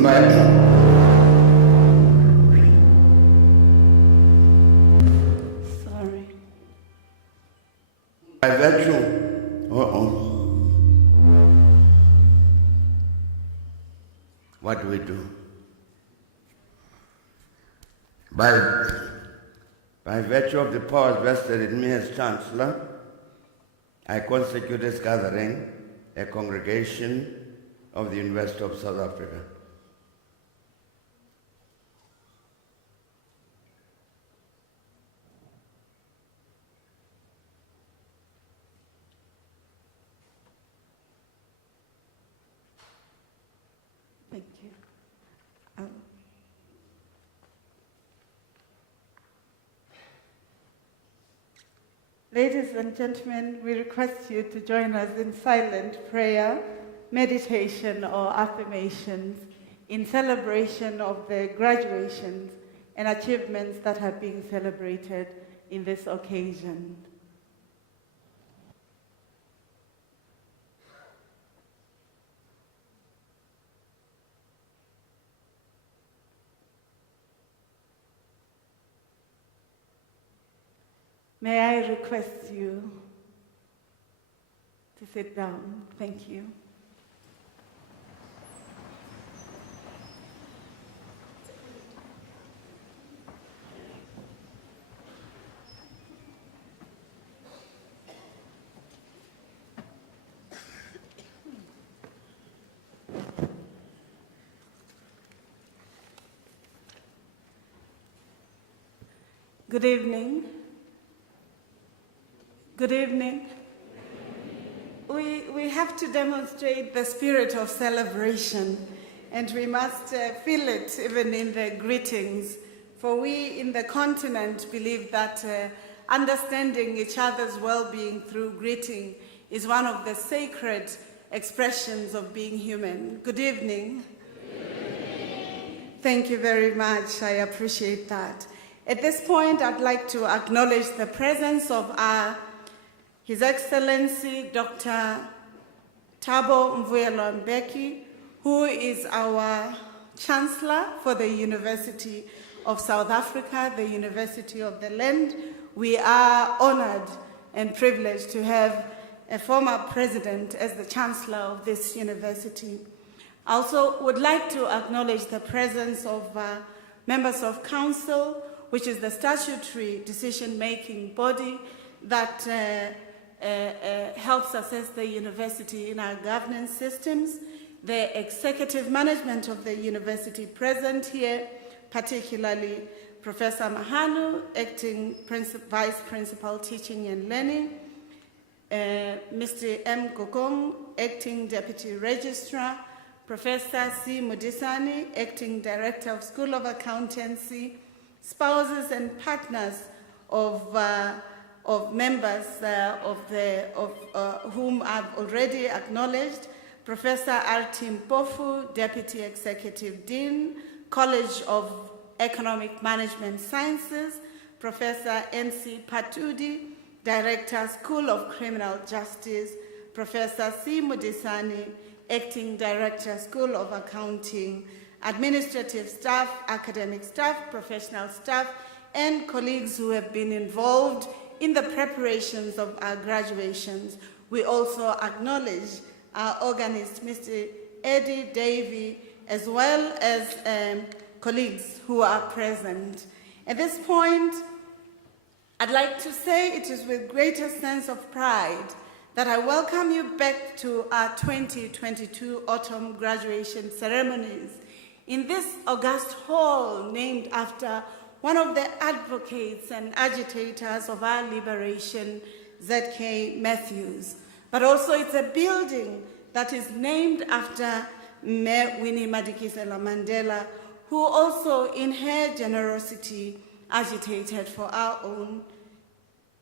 Sorry. By virtue, what do we do? By virtue of the powers vested in me as Chancellor, I constitute this gathering a congregation of the University of South Africa. Thank you. Ladies and gentlemen, we request you to join us in silent prayer, meditation, or affirmations in celebration of the graduations and achievements that have been celebrated in this occasion. May I request you to sit down? Thank you. Good evening. Good evening. We have to demonstrate the spirit of celebration, and we must feel it even in the greetings. For we in the continent believe that understanding each other's well-being through greeting is one of the sacred expressions of being human. Good evening. Good evening. Thank you very much. I appreciate that. At this point, I'd like to acknowledge the presence of His Excellency Dr. Thabo Mvuyelo-Mbeki, who is our Chancellor for the University of South Africa, the University of the Land. We are honored and privileged to have a former president as the Chancellor of this university. I also would like to acknowledge the presence of members of Council, which is the statutory decision-making body that helps assess the university in our governance systems, the executive management of the university present here, particularly Professor Mahanu, Acting Vice Principal Teaching and Learning, Mr. M. Gokong, Acting Deputy Registrar, Professor C. Mudisani, Acting Director of School of Accountancy, spouses and partners of members whom I've already acknowledged, Professor R.T. Mpofu, Deputy Executive Dean, College of Economic Management Sciences, Professor N.C. Patudi, Director, School of Criminal Justice, Professor C. Mudisani, Acting Director, School of Accounting, administrative staff, academic staff, professional staff, and colleagues who have been involved in the preparations of our graduations. We also acknowledge our organist, Mr. Eddie Davey, as well as colleagues who are present. At this point, I'd like to say it is with greater sense of pride that I welcome you back to our 2022 autumn graduation ceremonies in this august hall named after one of the advocates and agitators of our liberation, Z.K. Matthews. But also it's a building that is named after Mayor Winnie Madikizela Mandela, who also in her generosity agitated for our own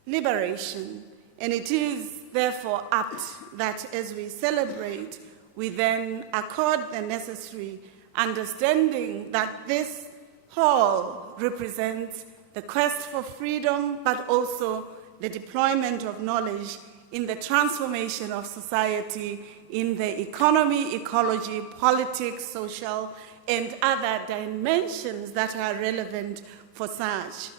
liberation. And it is therefore apt that as we celebrate, we then accord the necessary understanding that this hall represents the quest for freedom, but also the deployment of knowledge in the transformation of society in the economy, ecology, politics, social, and other dimensions that are relevant for such.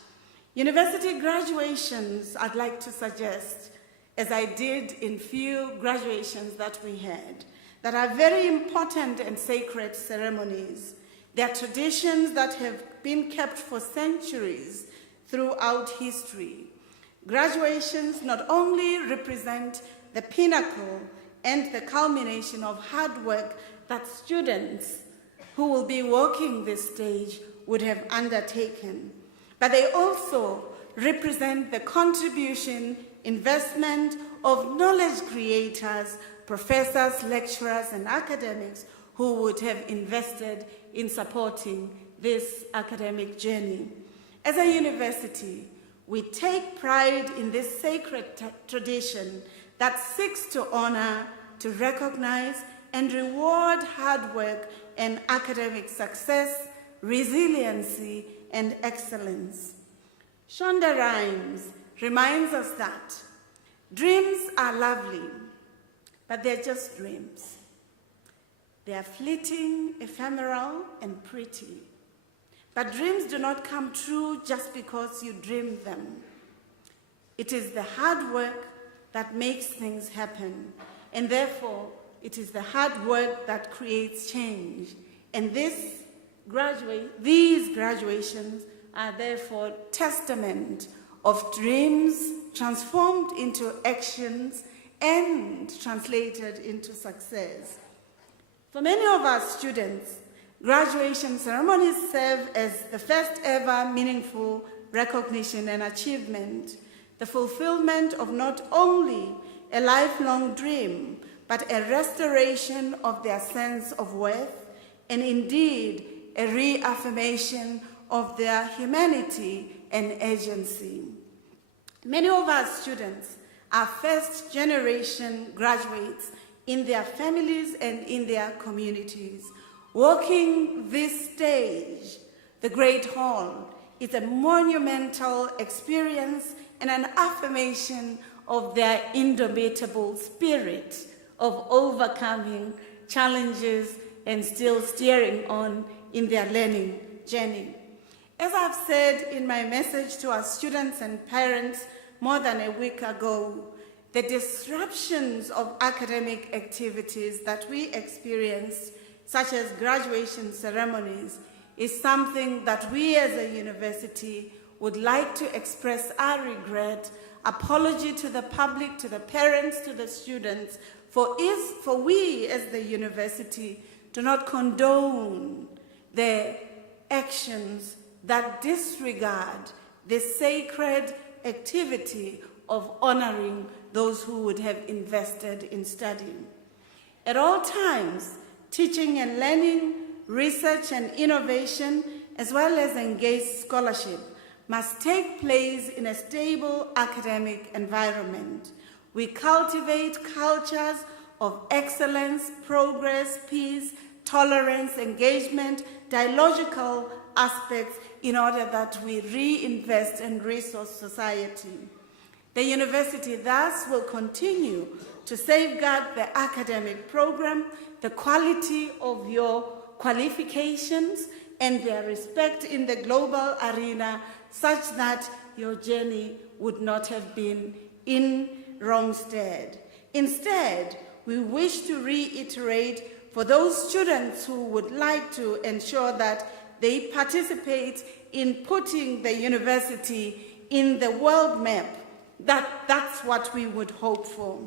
University graduations, I'd like to suggest, as I did in few graduations that we had, that are very important and sacred ceremonies. They are traditions that have been kept for centuries throughout history. Graduations not only represent the pinnacle and the culmination of hard work that students who will be walking this stage would have undertaken, but they also represent the contribution, investment of knowledge creators, professors, lecturers, and academics who would have invested in supporting this academic journey. As a university, we take pride in this sacred tradition that seeks to honor, to recognize, and reward hard work and academic success, resiliency, and excellence. Shonda Rhimes reminds us that dreams are lovely, but they're just dreams. They are fleeting, ephemeral, and pretty. But dreams do not come true just because you dream them. It is the hard work that makes things happen, and therefore it is the hard work that creates change. And these graduations are therefore testament of dreams transformed into actions and translated into success. For many of our students, graduation ceremonies serve as the first ever meaningful recognition and achievement, the fulfillment of not only a lifelong dream, but a restoration of their sense of worth, and indeed a reaffirmation of their humanity and agency. Many of our students are first-generation graduates in their families and in their communities. Walking this stage, the Great Hall, is a monumental experience and an affirmation of their indomitable spirit of overcoming challenges and still steering on in their learning journey. As I've said in my message to our students and parents more than a week ago, the disruptions of academic activities that we experienced, such as graduation ceremonies, is something that we as a university would like to express our regret, apology to the public, to the parents, to the students, for we as the university do not condone the actions that disregard the sacred activity of honoring those who would have invested in studying. At all times, teaching and learning, research and innovation, as well as engaged scholarship, must take place in a stable academic environment. We cultivate cultures of excellence, progress, peace, tolerance, engagement, dialogical aspects in order that we reinvest and resource society. The university thus will continue to safeguard the academic program, the quality of your qualifications, and their respect in the global arena, such that your journey would not have been in wrong stead. Instead, we wish to reiterate for those students who would like to ensure that they participate in putting the university in the world map, that's what we would hope for.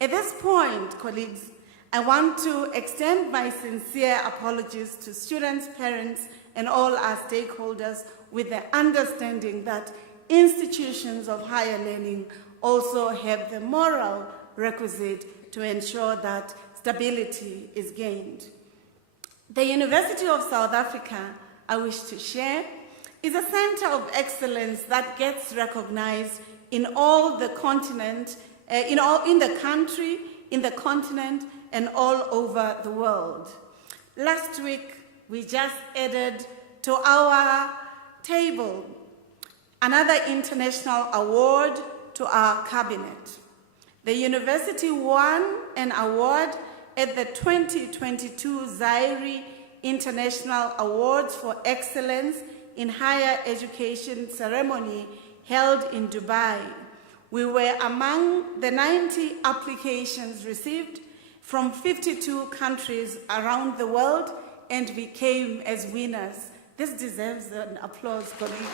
At this point, colleagues, I want to extend my sincere apologies to students, parents, and all our stakeholders, with the understanding that institutions of higher learning also have the moral requisite to ensure that stability is gained. The University of South Africa, I wish to share, is a center of excellence that gets recognized in all the continent, in the country, in the continent, and all over the world. Last week, we just added to our table another international award to our cabinet. The university won an award at the 2022 Zaire International Awards for Excellence in Higher Education ceremony held in Dubai. We were among the 90 applications received from 52 countries around the world, and we came as winners. This deserves an applause, colleagues.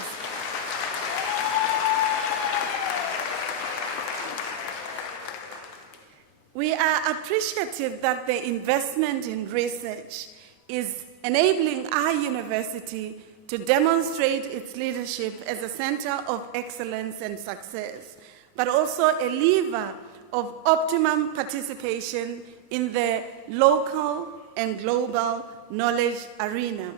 We are appreciative that the investment in research is enabling our university to demonstrate its leadership as a center of excellence and success, but also a lever of optimum participation in the local and global knowledge arena.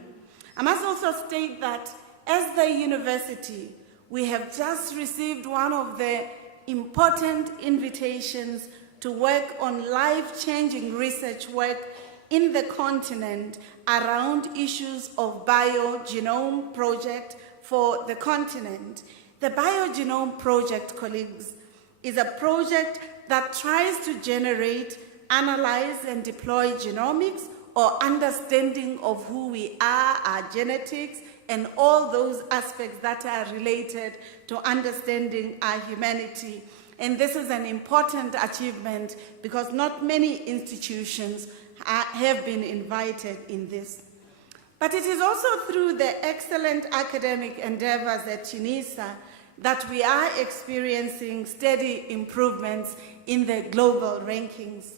I must also state that as the university, we have just received one of the important invitations to work on life-changing research work in the continent around issues of Biogenome Project for the continent. The Biogenome Project, colleagues, is a project that tries to generate, analyze, and deploy genomics or understanding of who we are, our genetics, and all those aspects that are related to understanding our humanity. And this is an important achievement because not many institutions have been invited in this. But it is also through the excellent academic endeavors at Unisa that we are experiencing steady improvements in the global rankings.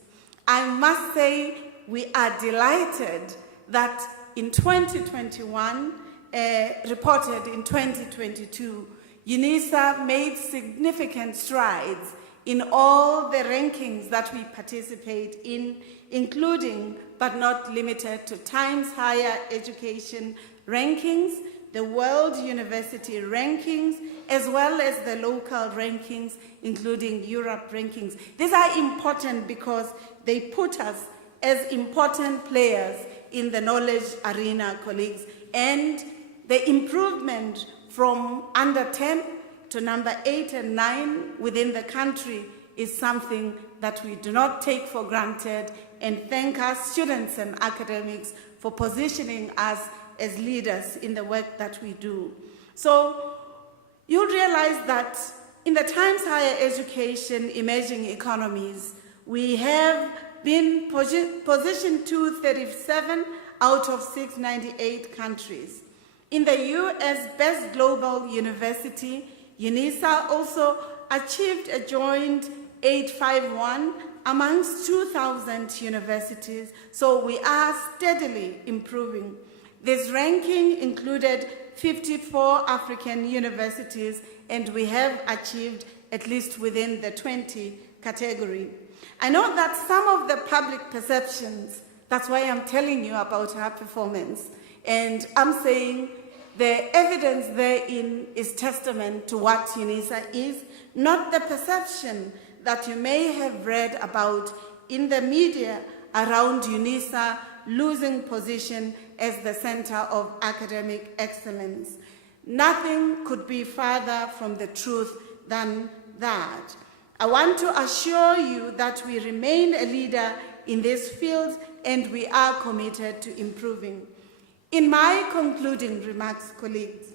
I must say we are delighted that in 2021, reported in 2022, Unisa made significant strides in all the rankings that we participate in, including but not limited to Times Higher Education rankings, the World University rankings, as well as the local rankings, including Europe rankings. These are important because they put us as important players in the knowledge arena, colleagues, and the improvement from under 10 to number 8 and 9 within the country is something that we do not take for granted, and thank our students and academics for positioning us as leaders in the work that we do. So you'll realize that in the Times Higher Education Emerging Economies, we have been positioned 237 out of 698 countries. In the U.S. Best Global University, Unisa also achieved a joint 851 amongst 2,000 universities, so we are steadily improving. This ranking included 54 African universities, and we have achieved at least within the 20 category. I know that some of the public perceptions, that's why I'm telling you about our performance, and I'm saying the evidence therein is testament to what Unisa is, not the perception that you may have read about in the media around Unisa losing position as the center of academic excellence. Nothing could be further from the truth than that. I want to assure you that we remain a leader in this field and we are committed to improving. In my concluding remarks, colleagues,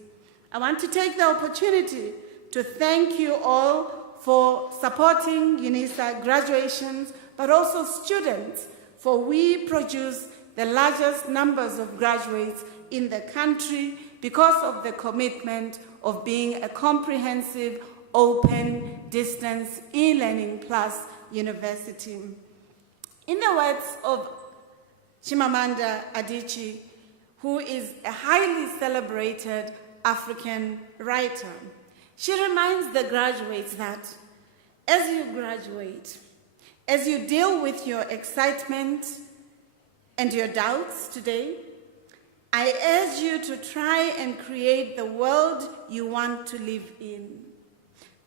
I want to take the opportunity to thank you all for supporting Unisa graduations, but also students, for we produce the largest numbers of graduates in the country because of the commitment of being a comprehensive, open, distance, e-learning plus university. In the words of Chimamanda Adichie, who is a highly celebrated African writer, she reminds the graduates that as you graduate, as you deal with your excitement and your doubts today, I urge you to try and create the world you want to live in.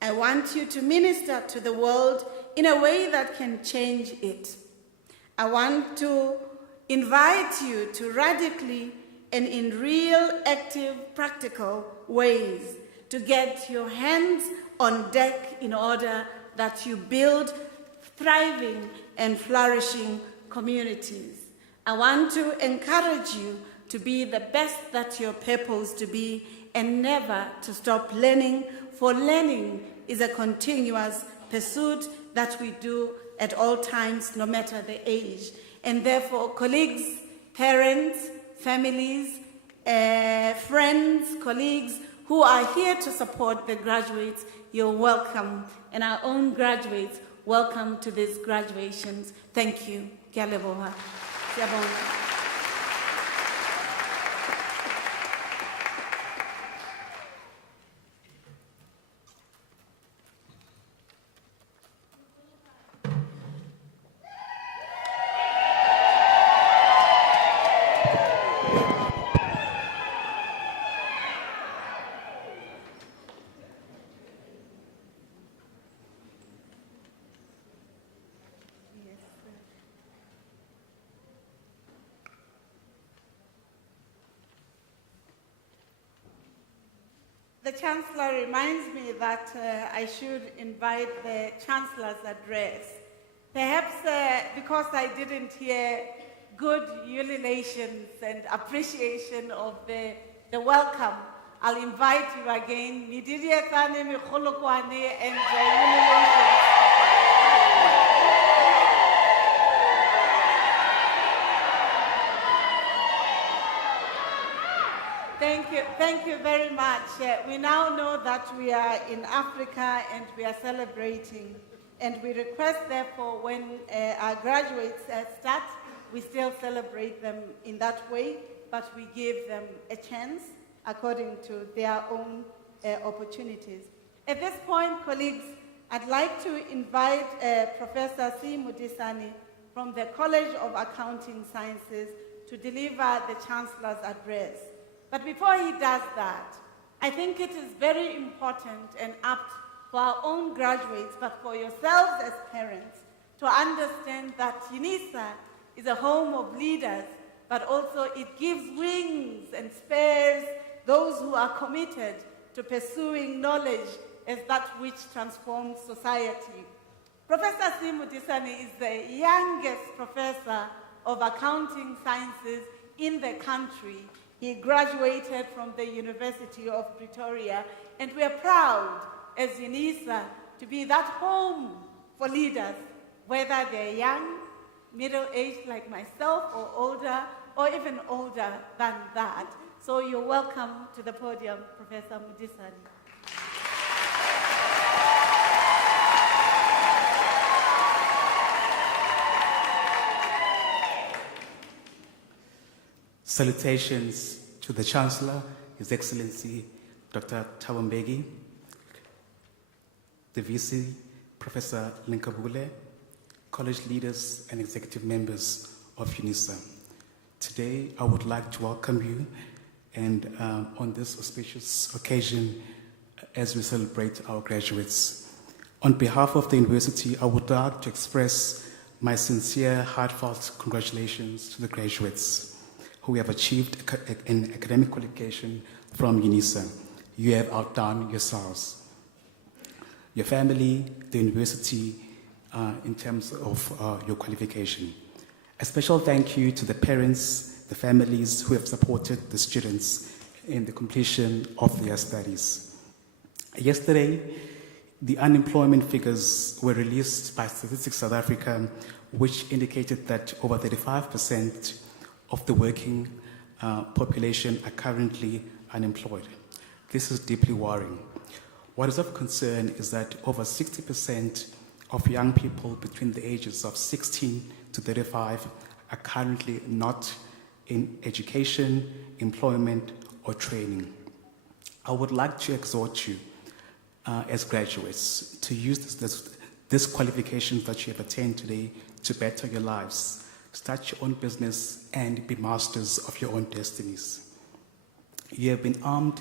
I want you to minister to the world in a way that can change it. I want to invite you to radically and in real, active, practical ways to get your hands on deck in order that you build thriving and flourishing communities. I want to encourage you to be the best that you're purposed to be and never to stop learning, for learning is a continuous pursuit that we do at all times, no matter the age. And therefore, colleagues, parents, families, friends, colleagues who are here to support the graduates, you're welcome. And our own graduates, welcome to these graduations. Thank you. Ke a leboha. Ke a bona. The Chancellor reminds me that I should invite the Chancellor's address. Perhaps because I didn't hear good ululations and appreciation of the welcome, I'll invite you again. Midirietane mikholokwane and ululations. Thank you very much. We now know that we are in Africa and we are celebrating. And we request, therefore, when our graduates start, we still celebrate them in that way, but we give them a chance according to their own opportunities. At this point, colleagues, I'd like to invite Professor C. Mudisani from the College of Accounting Sciences to deliver the Chancellor's address. But before he does that, I think it is very important and apt for our own graduates, but for yourselves as parents, to understand that Unisa is a home of leaders, but also it gives wings and spares those who are committed to pursuing knowledge as that which transforms society. Professor C. Mudisani is the youngest professor of accounting sciences in the country. He graduated from the University of Pretoria, and we are proud as Unisa to be that home for leaders, whether they're young, middle-aged like myself, or older, or even older than that. So you're welcome to the podium, Professor Mudisani. Salutations to the Chancellor, His Excellency Dr. Thabo Mbeki, the VC, Professor Linkabule, college leaders and executive members of Unisa. Today, I would like to welcome you and on this auspicious occasion as we celebrate our graduates. On behalf of the university, I would like to express my sincere, heartfelt congratulations to the graduates who have achieved an academic qualification from Unisa. You have outdone yourselves, your family, the university, in terms of your qualification. A special thank you to the parents, the families who have supported the students in the completion of their studies. Yesterday, the unemployment figures were released by Statistics South Africa, which indicated that over 35% of the working population are currently unemployed. This is deeply worrying. What is of concern is that over 60% of young people between the ages of 16 to 35 are currently not in education, employment, or training. I would like to exhort you as graduates to use this qualifications that you have attained today to better your lives. Start your own business and be masters of your own destinies. You have been armed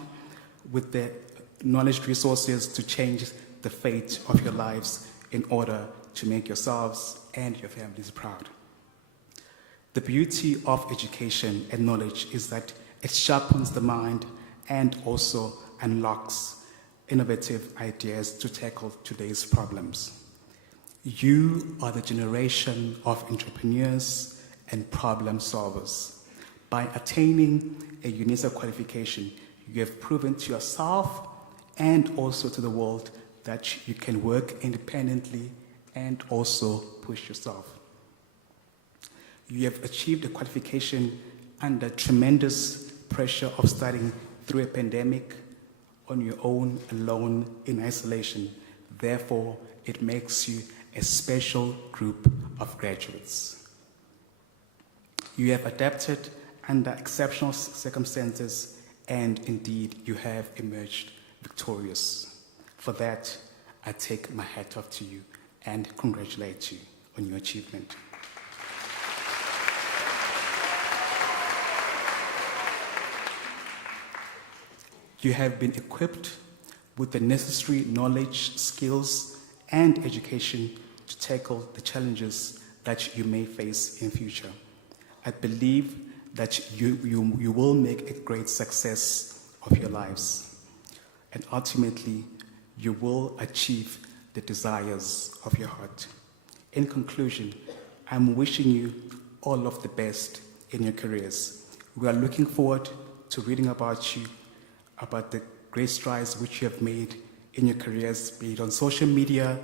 with the knowledge resources to change the fate of your lives in order to make yourselves and your families proud. The beauty of education and knowledge is that it sharpens the mind and also unlocks innovative ideas to tackle today's problems. You are the generation of entrepreneurs and problem solvers. By attaining a Unisa qualification, you have proven to yourself and also to the world that you can work independently and also push yourself. You have achieved a qualification under tremendous pressure of studying through a pandemic on your own, alone, in isolation. Therefore, it makes you a special group of graduates. You have adapted under exceptional circumstances, and indeed, you have emerged victorious. For that, I take my hat off to you and congratulate you on your achievement. You have been equipped with the necessary knowledge, skills, and education to tackle the challenges that you may face in future. I believe that you will make a great success of your lives, and ultimately, you will achieve the desires of your heart. In conclusion, I'm wishing you all of the best in your careers. We are looking forward to reading about you, about the great strides which you have made in your careers, be it on social media,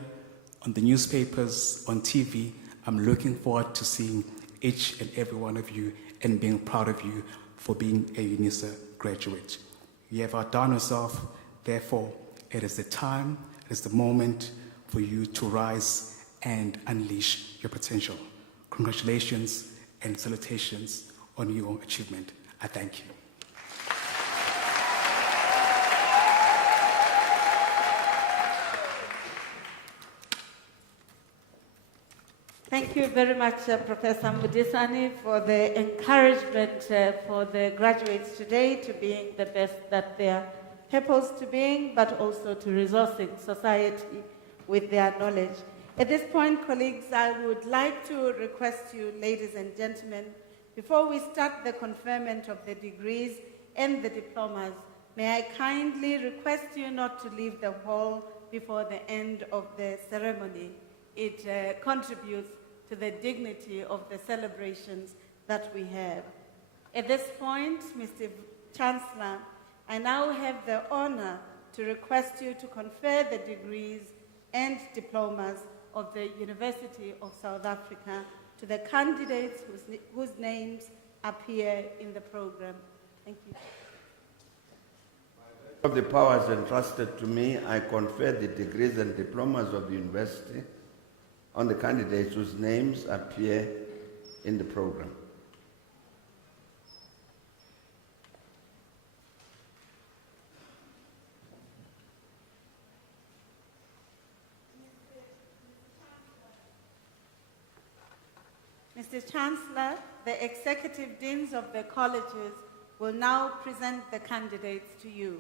on the newspapers, on TV. I'm looking forward to seeing each and every one of you and being proud of you for being a Unisa graduate. You have outdone yourself, therefore, it is the time, it is the moment for you to rise and unleash your potential. Congratulations and salutations on your achievement. I thank you. Thank you very much, Professor Mudisani, for the encouragement for the graduates today to being the best that they are purposed to being, but also to resourcing society with their knowledge. At this point, colleagues, I would like to request you, ladies and gentlemen, before we start the conferment of the degrees and the diplomas, may I kindly request you not to leave the hall before the end of the ceremony. It contributes to the dignity of the celebrations that we have. At this point, Mr. Chancellor, I now have the honor to request you to confer the degrees and diplomas of the University of South Africa to the candidates whose names appear in the program. Thank you. Of the powers entrusted to me, I confer the degrees and diplomas of the university on the candidates whose names appear in the program. Mr. Chancellor, the executive deans of the colleges will now present the candidates to you.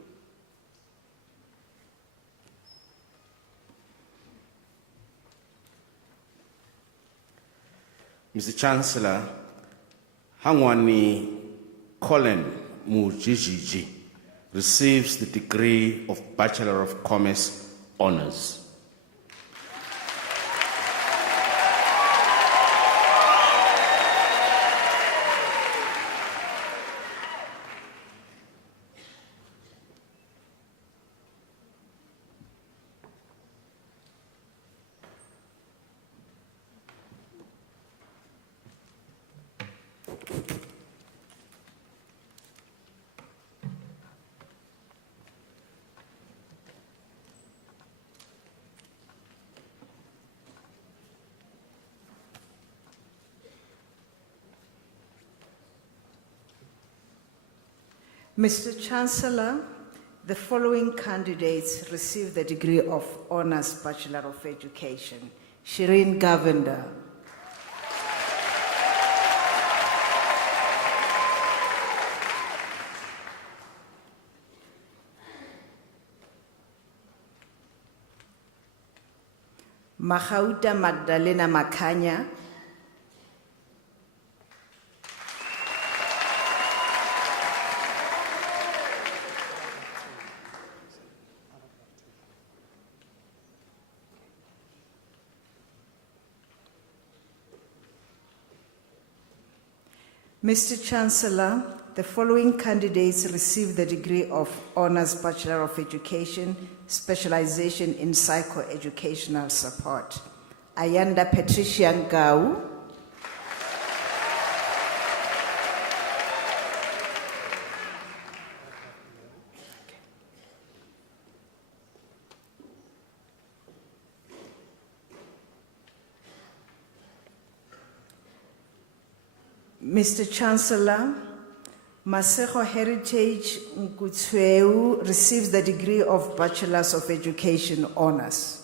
Mr. Chancellor, Hangwani Colin Mujijiji receives the degree of Bachelor of Commerce Honours. Mr. Chancellor, the following candidates receive the degree of Honours Bachelor of Education. Shireen Govender. Mahauta Magdalena Makanya. Mr. Chancellor, the following candidates received the degree of Honours Bachelor of Education, Specialization in Psychoeducational Support. Ayanda Patricia Ngau, Mr. Chancellor, Masego Heritage Nkutsweu receives the degree of Bachelors of Education Honours.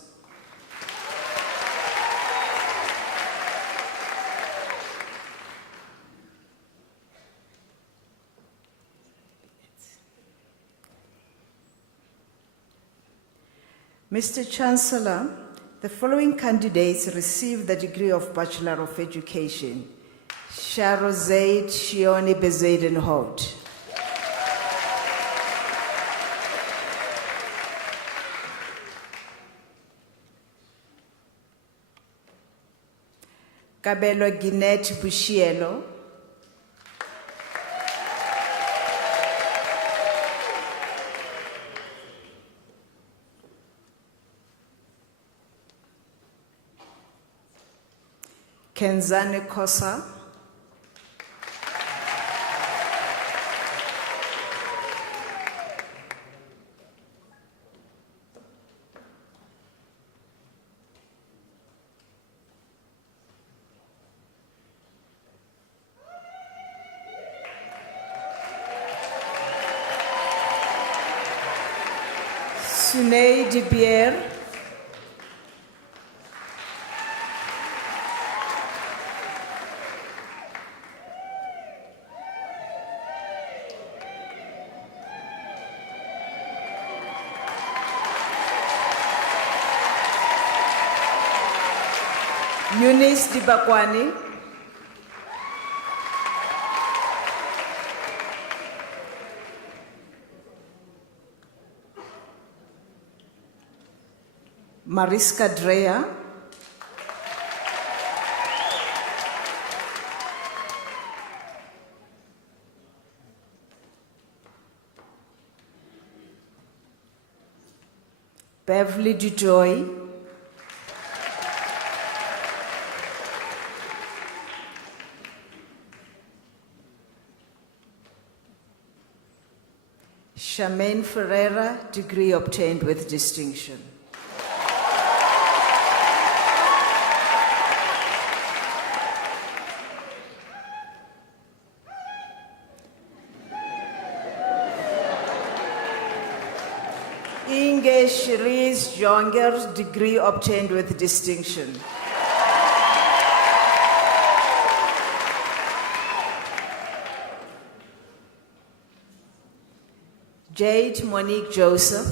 Mr. Chancellor, the following candidates received the degree of Bachelor of Education. Sharozaid Shioni Bezuidenhout. Kabelo Ginette Bushielo. Kenzane Kosa. Sunay de Bier. Eunice Dibakwani. Mariska Dreya. Beverly Dujoy. Charmaine Ferreira, degree obtained with distinction. Inge Cherise Jonger, degree obtained with distinction. Jade Monique Joseph.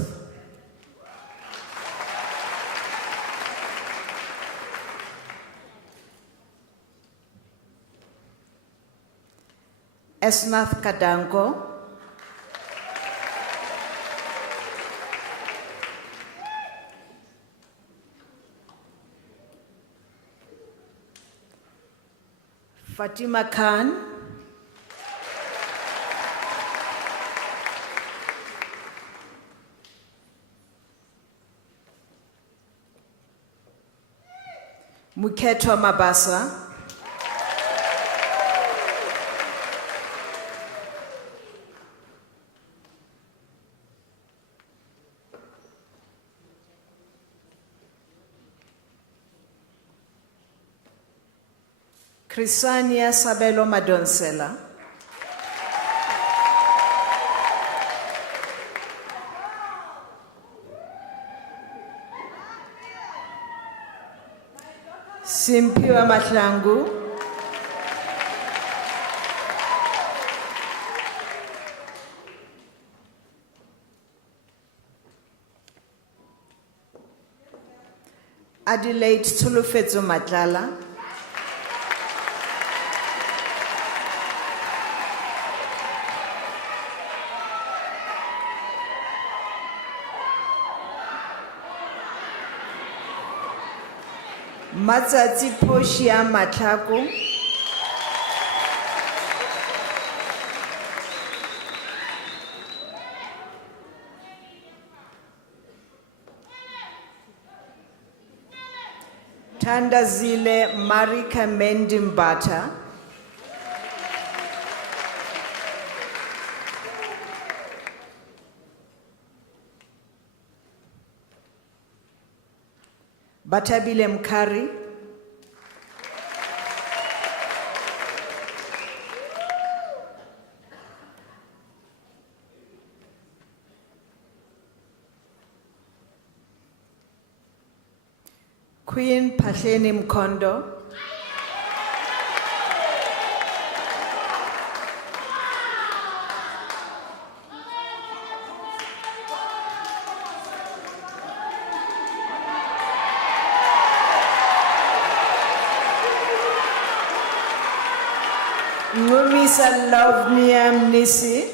Esnath Kadango. Fatima Khan. Muketwa Mabasa. Crisania Sabelo Madonsela. Simpiwa Matlangu. Adelaide Tulufetso Matlala. Matsatsi Poshia Matlako. Thandazile Marika Mendimbata. Batabile Mkari. Queen Pahleni Mkondo. Unisa Love Mnisi.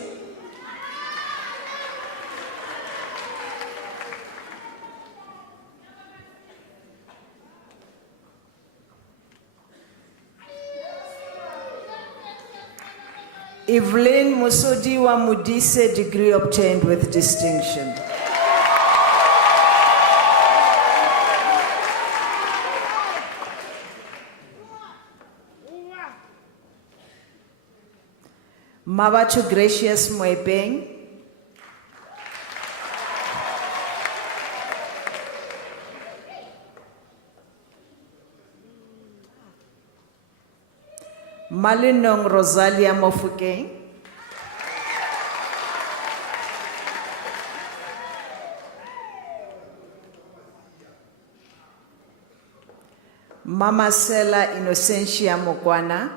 Evelyn Musodiwa Mudise, degree obtained with distinction. Mabatu Gracious Mwebeng. Malinong Rosalia Mofukeng. Mama Sela Innocentia Mokwana.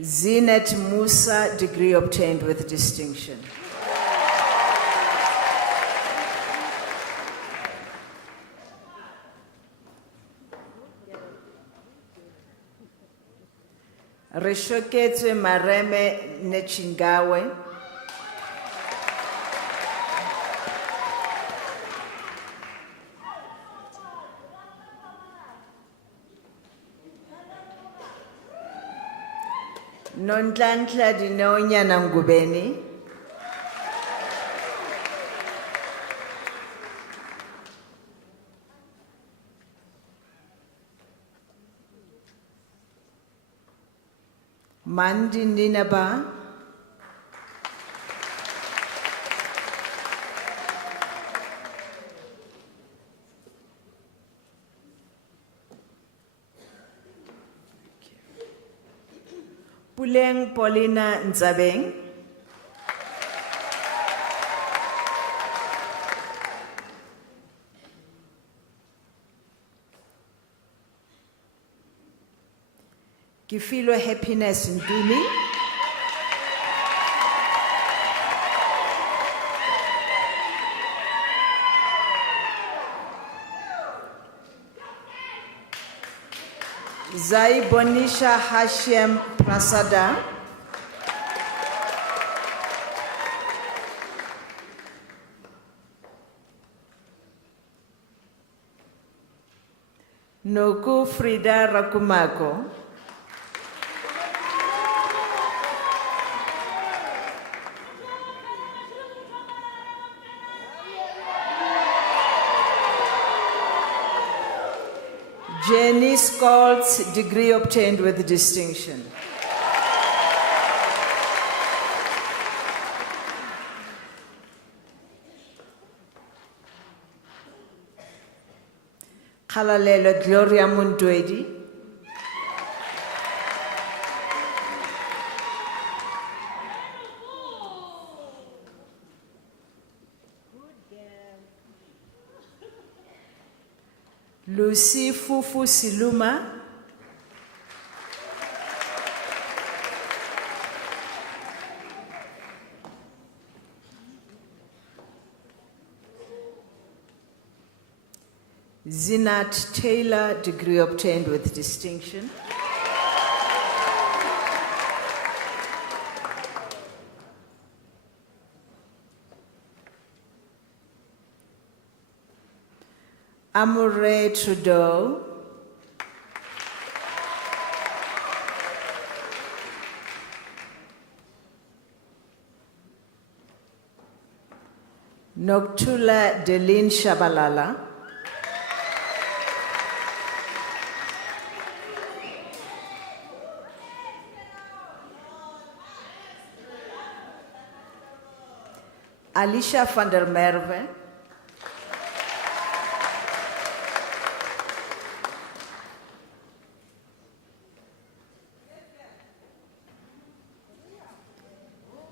Zinet Musa, degree obtained with distinction. Reshoketswe Mareme Nechingawe. Nonhlanhla Dinonya Nangubeni. Mandi Ninaba. Puleng Paulina Nzabeng. Kifilo Happiness Ntuli. Zai Bonisha Hashem Prasada. Noku Frida Rakumako. Jenny Scholz, degree obtained with distinction. Khalalelo Gloria Mundwedi. Lucy Fufu Siluma. Zinat Taylor, degree obtained with distinction. Amore Trudeau. Noktula Delin Shabalala. Alicia van der Merwe.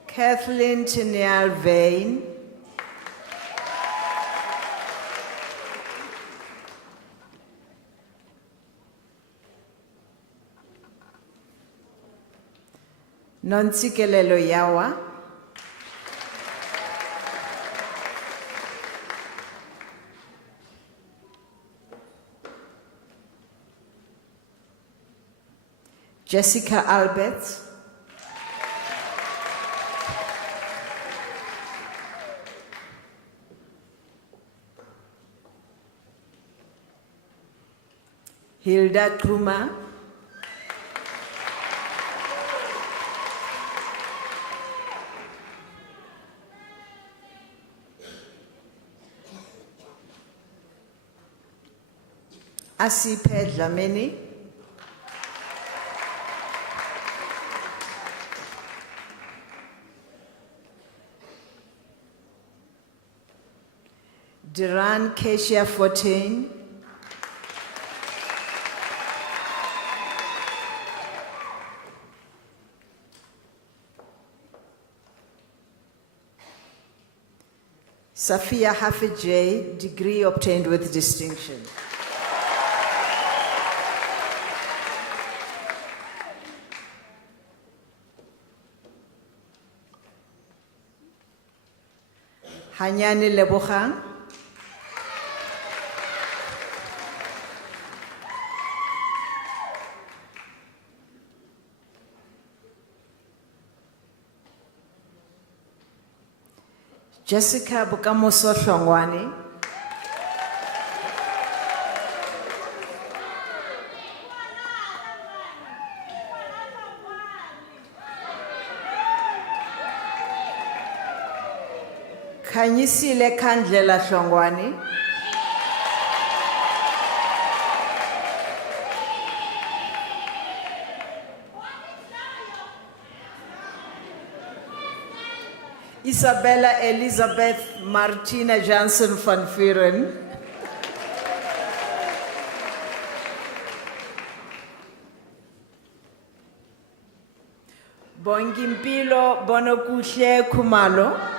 Kathleen Tinial Vane. Nontsikelelo Yawa. Jessica Albert. Hilda Kruma. Asiphe Dlamini. Duran Kesia 14. Safia Hafid, degree obtained with distinction. Hanyani Lebogang. Jessica Bukamoso Hlongwane. Khanyisile Khandlela Hlongwane. Isabella Elizabeth Martina Jansen van Vuren. Bongimpilo Bonokuhle Kumalo.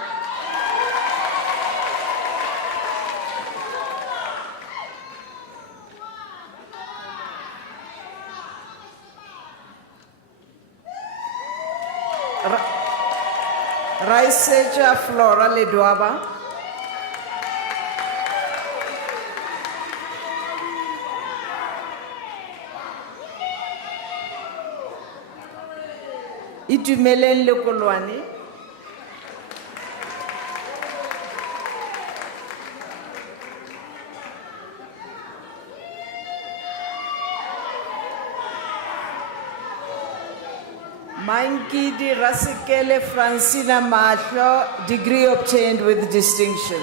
Raiseja Flora Ledwaba. Itumelen Lekolwane. Mankidi Rasikele Francina Mahlo, degree obtained with distinction.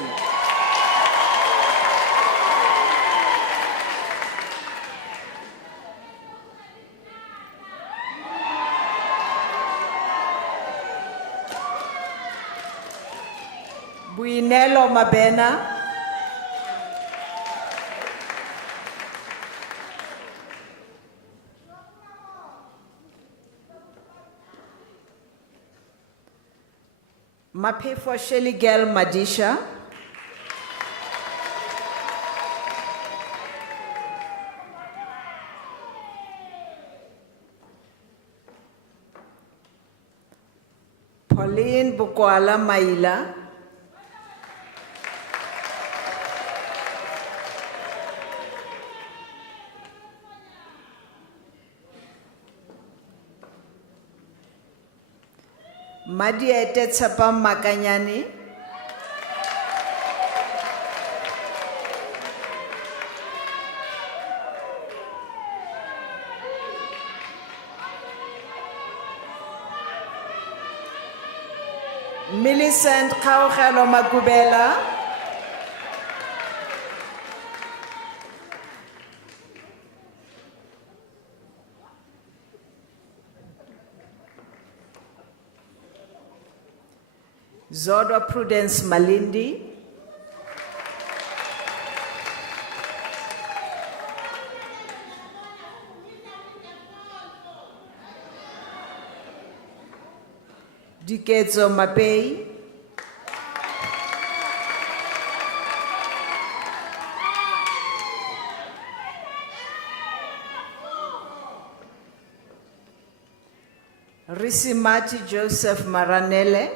Buinelo Mabena. Mapefo Shelly Girl Madisha. Pauline Bukwala Maila. Madiete Tsapa Makanyani. Millicent Kaugelo Magubela. Zodwa Prudence Malindi. Dikedzo Mapei. Risimati Joseph Maranele.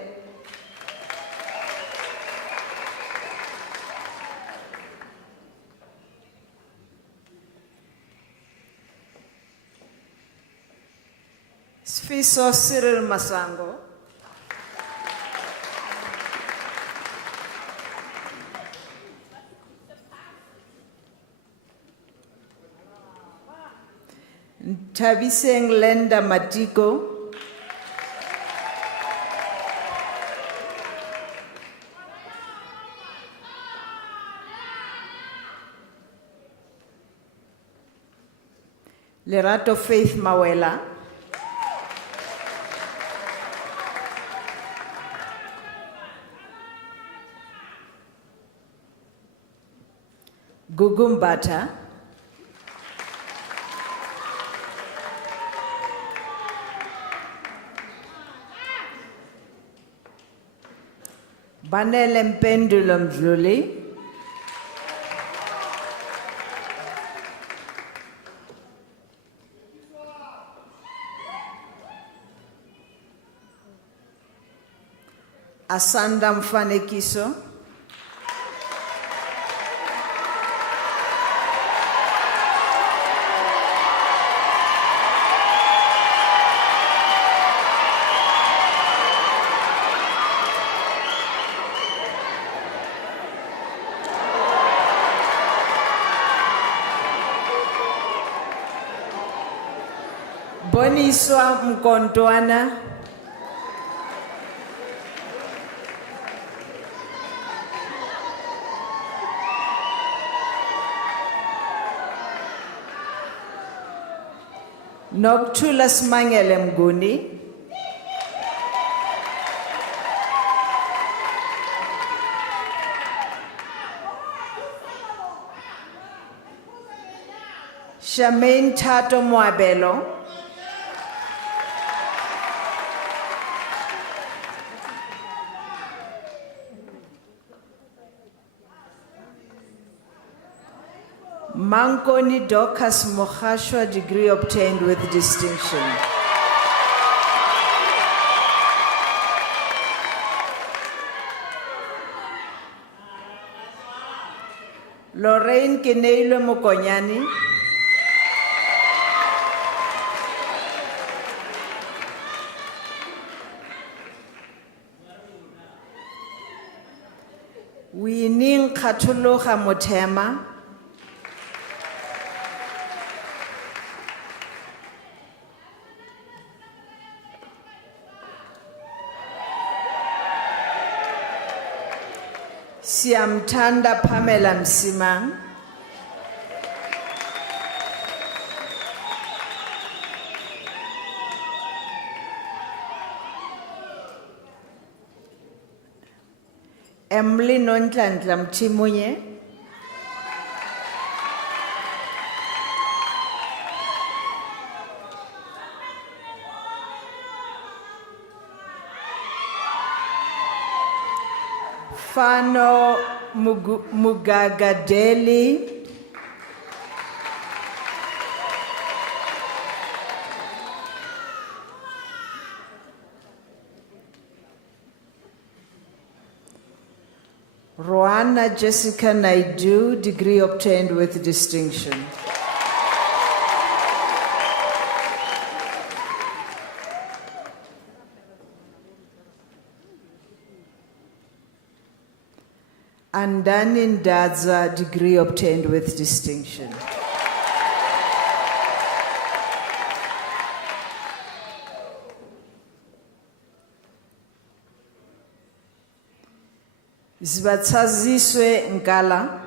Sfiso Cyril Masango. Tabiseng Lenda Matiko. Lerato Faith Mawela. Gugumbata. Banele Mpendulo Mdluli. Asanda Mfanekiso. Boniswa Mkontwana. Nokthula Simangele Mguni. Charmaine Tato Mwabelo. Mankoni Dorcas Mokhashwa, degree obtained with distinction. Lorraine Keneilo Mokonyani. Winning Khatologa Motema. Siamtanda Pamela Msimang. Emily Nontlandla Mtimunye. Fano Mugagadeli. Roana Jessica Naidu, degree obtained with distinction. Andani Ndadza, degree obtained with distinction. Zibatsaziswe Nkala.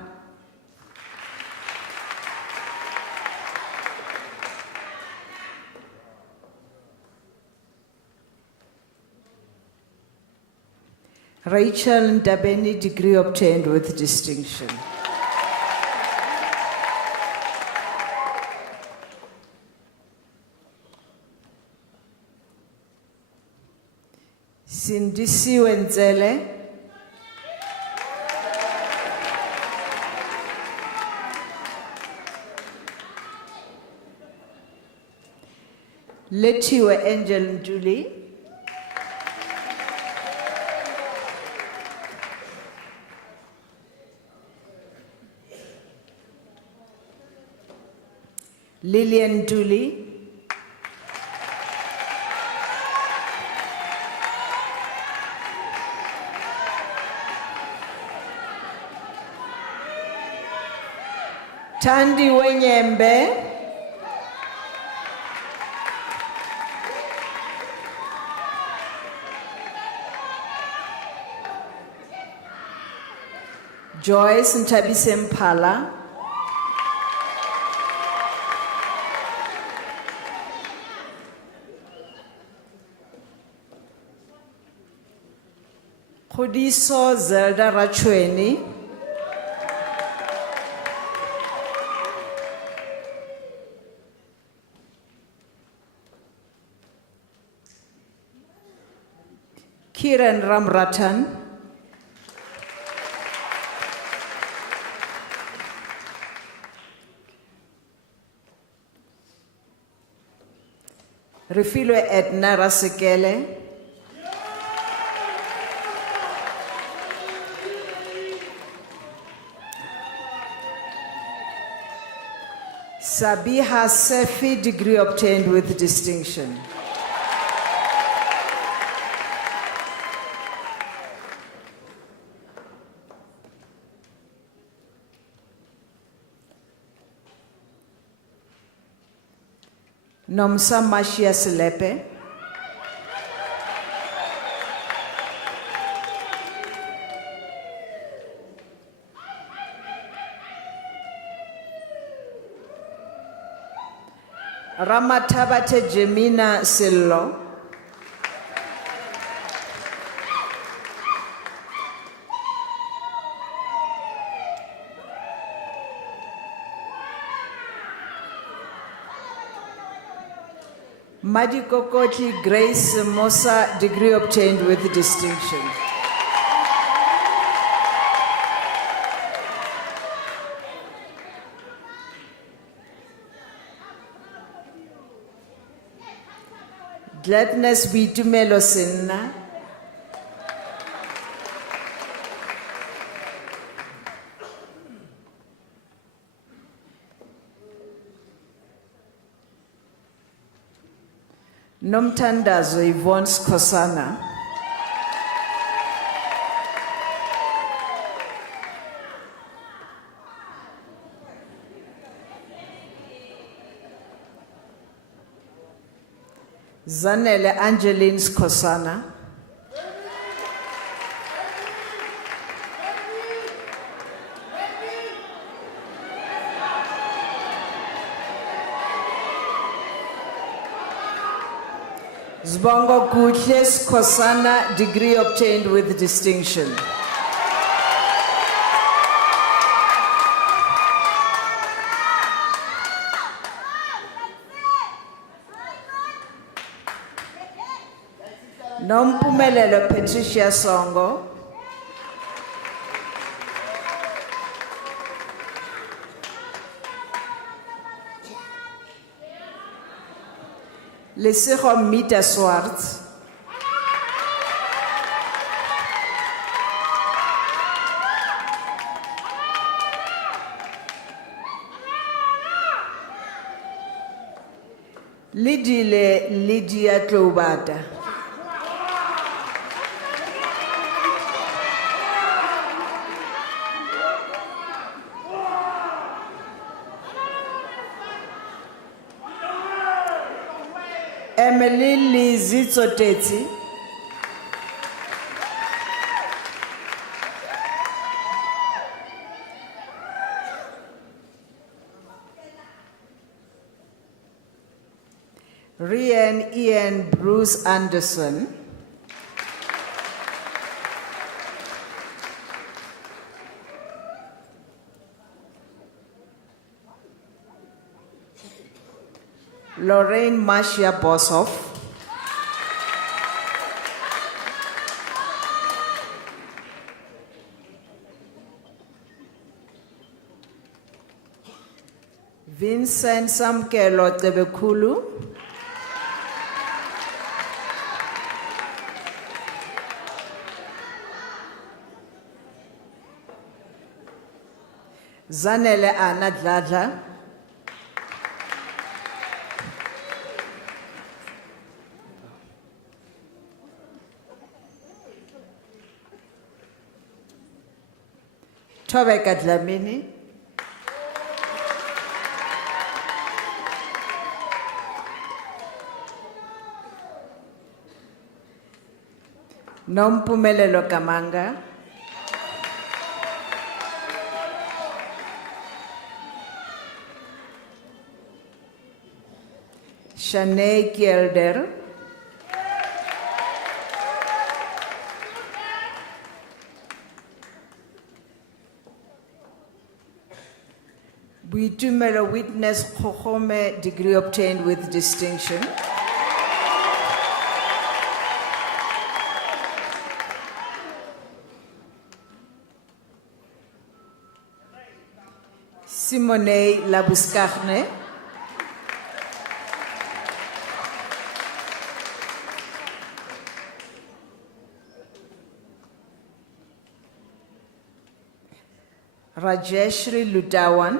Rachel Ndabeni, degree obtained with distinction. Sindisiwe Nzele. Lethiwe Angel Nduli. Lillian Nduli. Tandi Wenyembe. Joyce Ntabise Mphala. Khudiso Zelda Rachweni. Kiran Ramratan. Refilwe Edna Rasekele. Sabiha Sefi, degree obtained with distinction. Nomsa Mashia Selepe. Ramatabate Jemina Sillo. Madikokoti Grace Mosa, degree obtained with distinction. Gladness Bitumelo Sinna. Nomtandazo Yvonne Skosana. Zanele Angeline Skosana. Zbongo Kutle Skosana, degree obtained with distinction. Nompumelelo Patricia Songo. Lesego Mita Swartz. Lidile Lydia Tlobata. Emily Lizzy Tsoteti. Rian Ian Bruce Anderson. Lorraine Marcia Boshoff. Vincent Samkelo Tebekulu. Zanele Anna Dladla. Tobeka Dlamini. Nompumelelo Kamanga. Shanae Kielder. Buitumelo Witness Khokhome, degree obtained with distinction. Simone Labuscarne. Rajeshri Ludawan.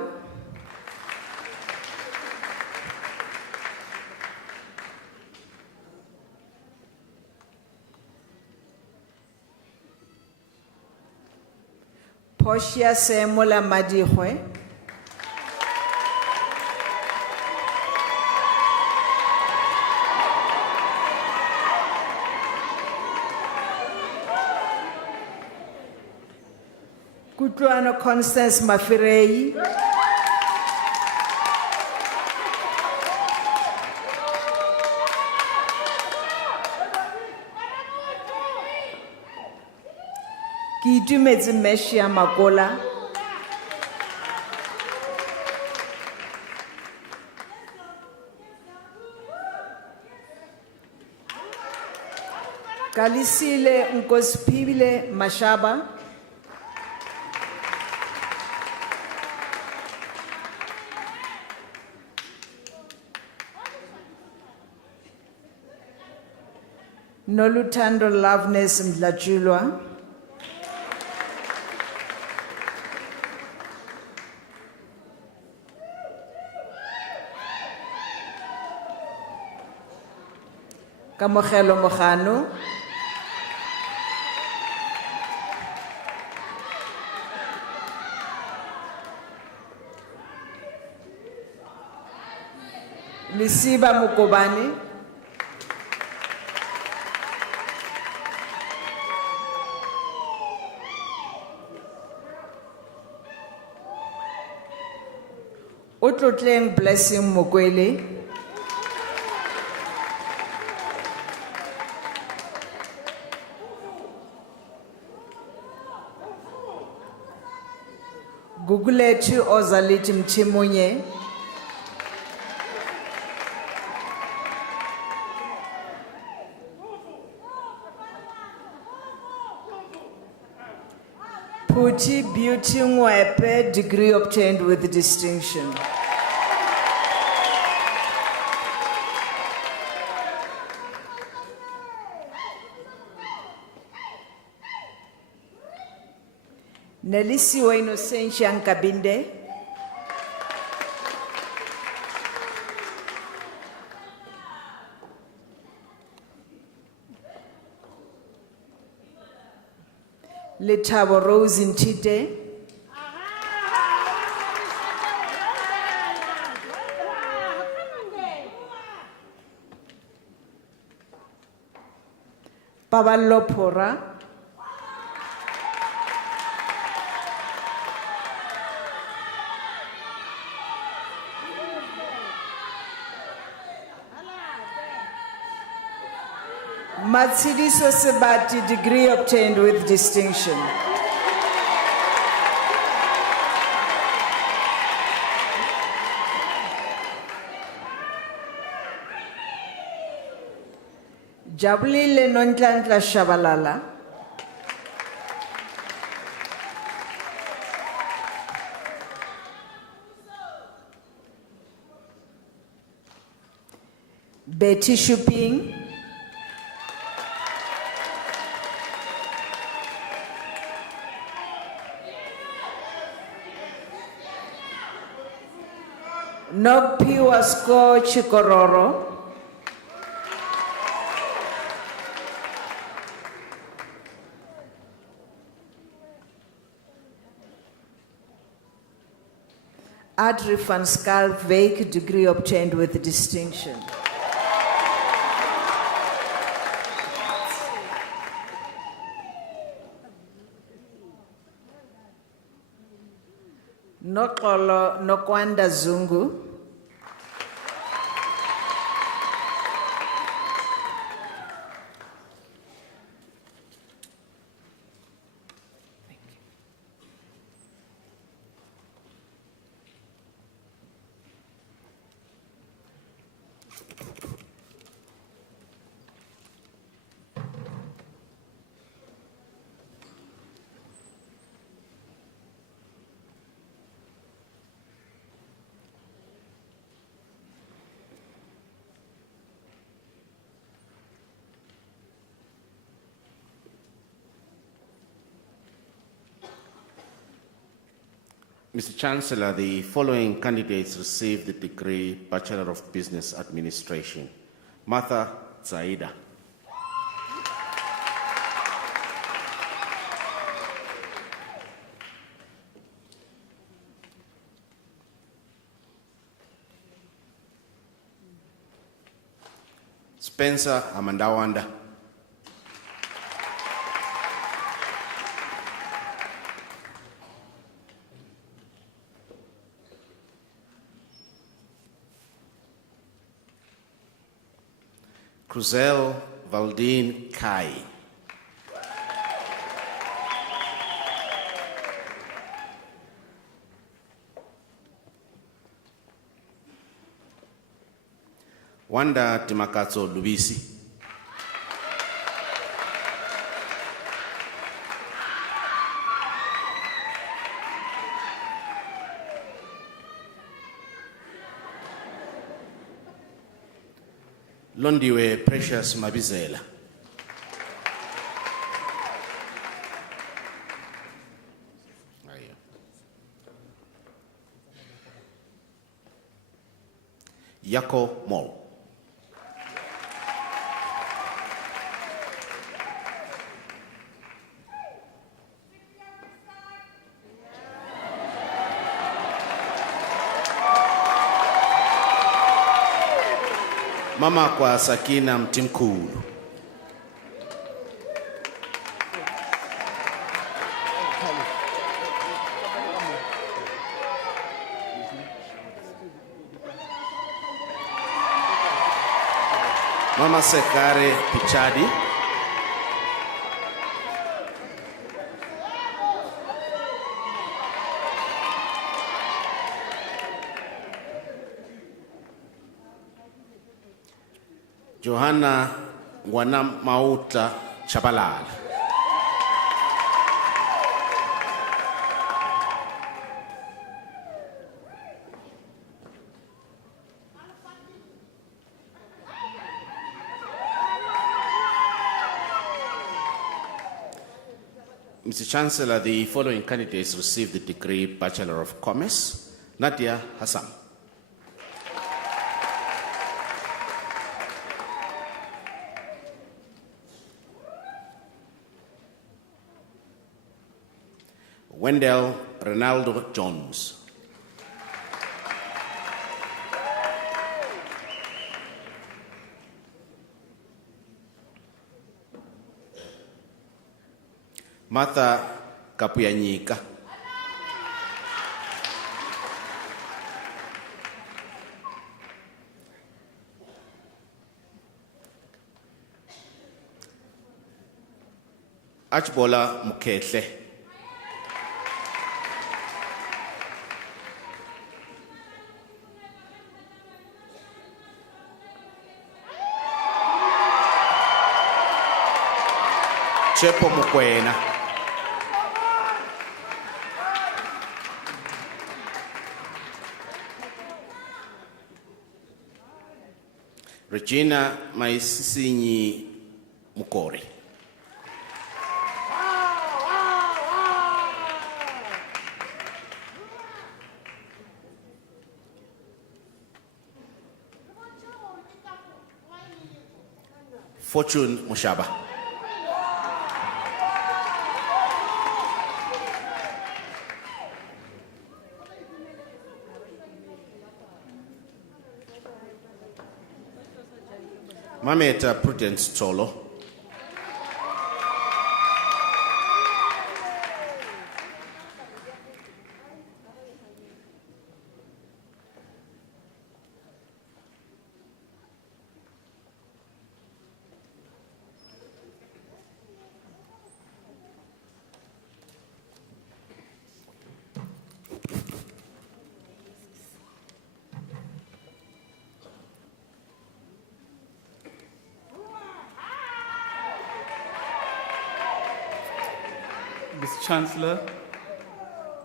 Portia Semola Madihwe. Kutuano Constance Mafirei. Kiitumetse Meshia Makola. Kalisile Nkosipibile Mashaba. Nolutando Loveness Mdlajulwa. Kamogelo Mogano. Lisiba Mukobani. Otlotleng Blessing Mokwele. Guguletu Ozaliti Mchimunye. Puti Beauty Ngwepe, degree obtained with distinction. Nelisiwe Innocentia Nkabinde. Letabo Rose Ntite. Paballo Pora. Matshidiso Sebati, degree obtained with distinction. Jabulile Nonhlanhla Shabalala, Betty Shuping, Nokpi Wasko Chikororo, Adri van Skalvik, degree obtained with distinction. Nokolo Nokwanda Zungu, Mr. Chancellor, the following candidates received the degree Bachelor of Business Administration. Martha Zaida. Spencer Amandawanda. Cruzel Valdine Kai. Wanda Timakatso Lubisi. Londiwe Precious Mabizela. Yako Mol. Mama kwa Sakina Mtimkulu. Mama Sekare Pichadi. Johanna Mauta Chabalala. Mr. Chancellor, the following candidates received the degree Bachelor of Commerce. Nadia Hassan. Wendell Ronaldo Jones. Martha Kapuyanyika. Archbola Mukhehle. Chepo Mukwena. Regina Maisisinyi Mukori. Fortune Mushaba. Mameta Prudence Tolo. Mr. Chancellor,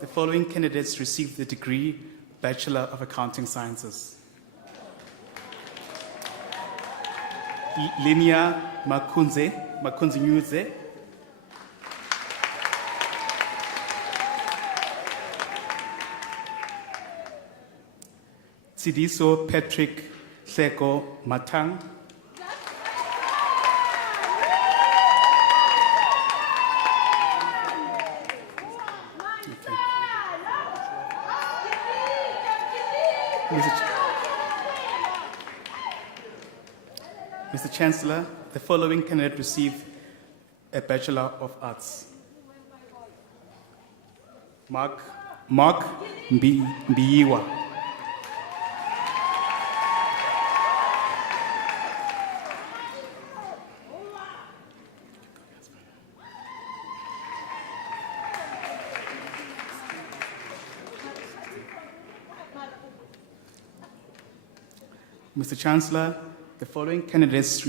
the following candidates received the degree Bachelor of Accounting Sciences. Linia Makunze Nyuze. Tsidiso Patrick Seko Matang. Mr. Chancellor, the following candidate received a Bachelor of Arts. Mark Mbiyiwa. Mr. Chancellor, the following candidates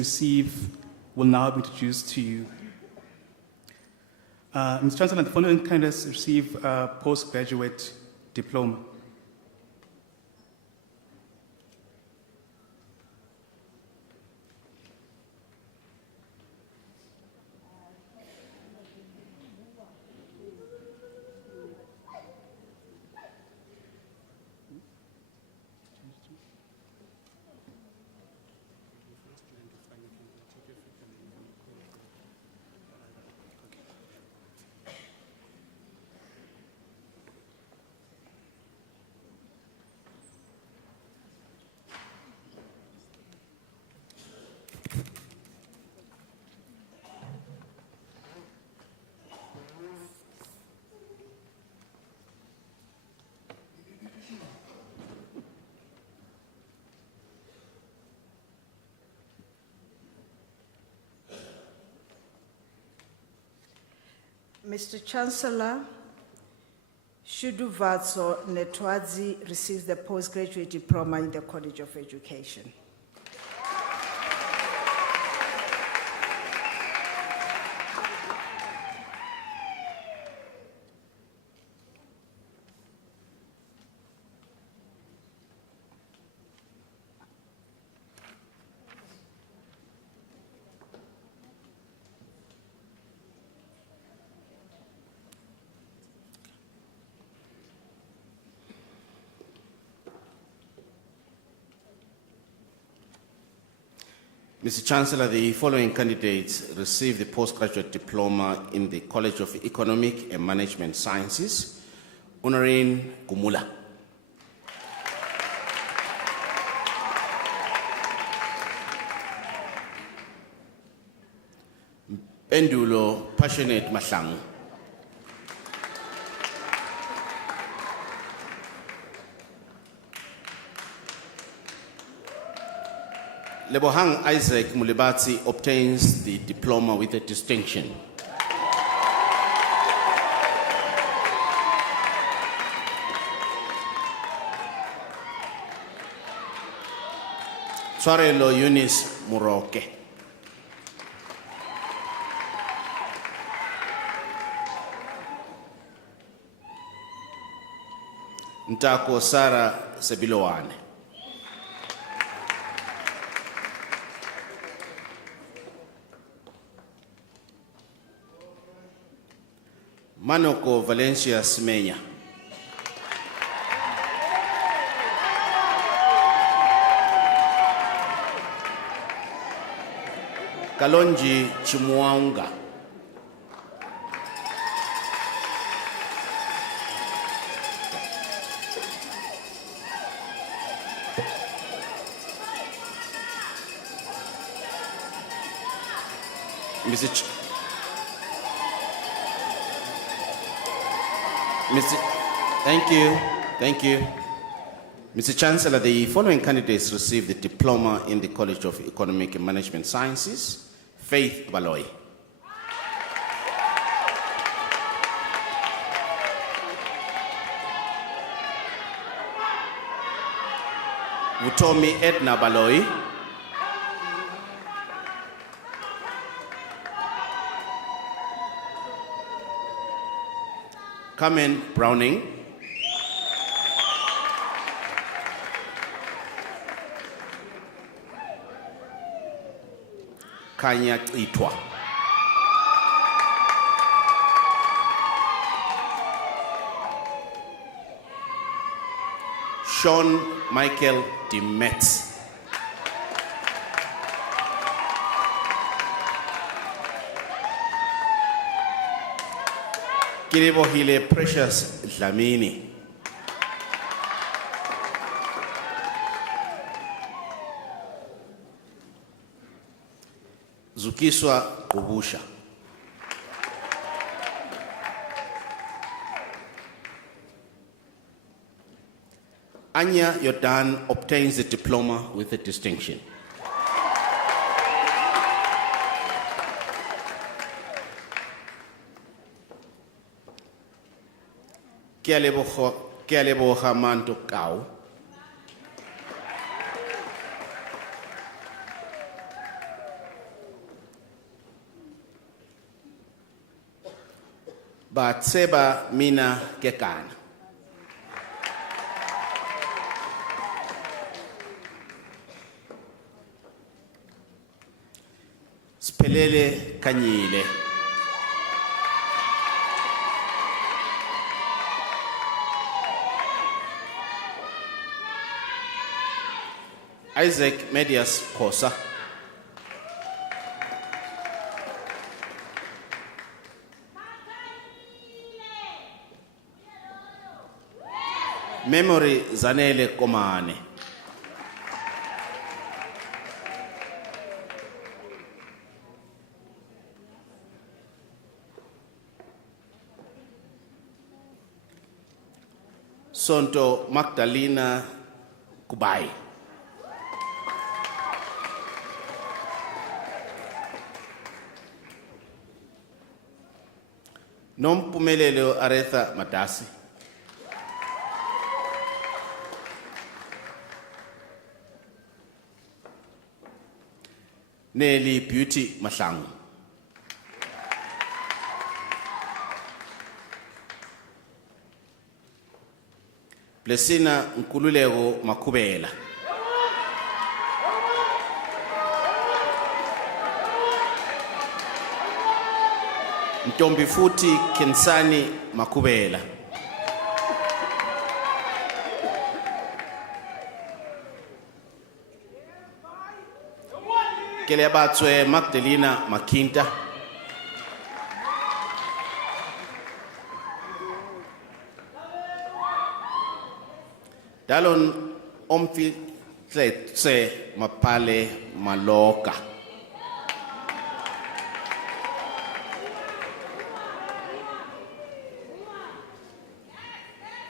will now be introduced to you. Mr. Chancellor, the following candidates receive a postgraduate diploma. Mr. Chancellor, Shuduvatso Netwadzi receives the postgraduate diploma in the College of Education. Mr. Chancellor, the following candidates received the postgraduate diploma in the College of Economic and Management Sciences. Honorine Gumula. Pendulo Passionate Mahlangu. Lebohang Isaac Mulibati obtains the diploma with a distinction. Tshwarelo Eunice Muroke. Ntako Sara Sebilowane. Manoko Valencia Smenya. Kalonji Chimwanga. Thank you. Mr. Chancellor, the following candidates received the diploma in the College of Economic and Management Sciences. Faith Baloy. Utomi Edna Baloy. Carmen Browning. Kanya Itwa. Sean Michael Demetz. Kirebohile Precious Dlamini. Zukiswa Kubusha. Anya Yodan obtains the diploma with a distinction. Kialeboha Manto Kau. Batseba Mina Kekana. Spelele Kanyile. Isaac Medias Kosa. Memory Zanele Komane. Sonto Magdalena Kubai. Nompumelelo Aretha Matasi. Nelly Beauty Mahlangu. Blessina Nkululeko Makubela. Ntombi futhi Kensani Makubela. Kelebatswe Magdalena Makinta. Dalon Omfi Tletse Mapale Maloka.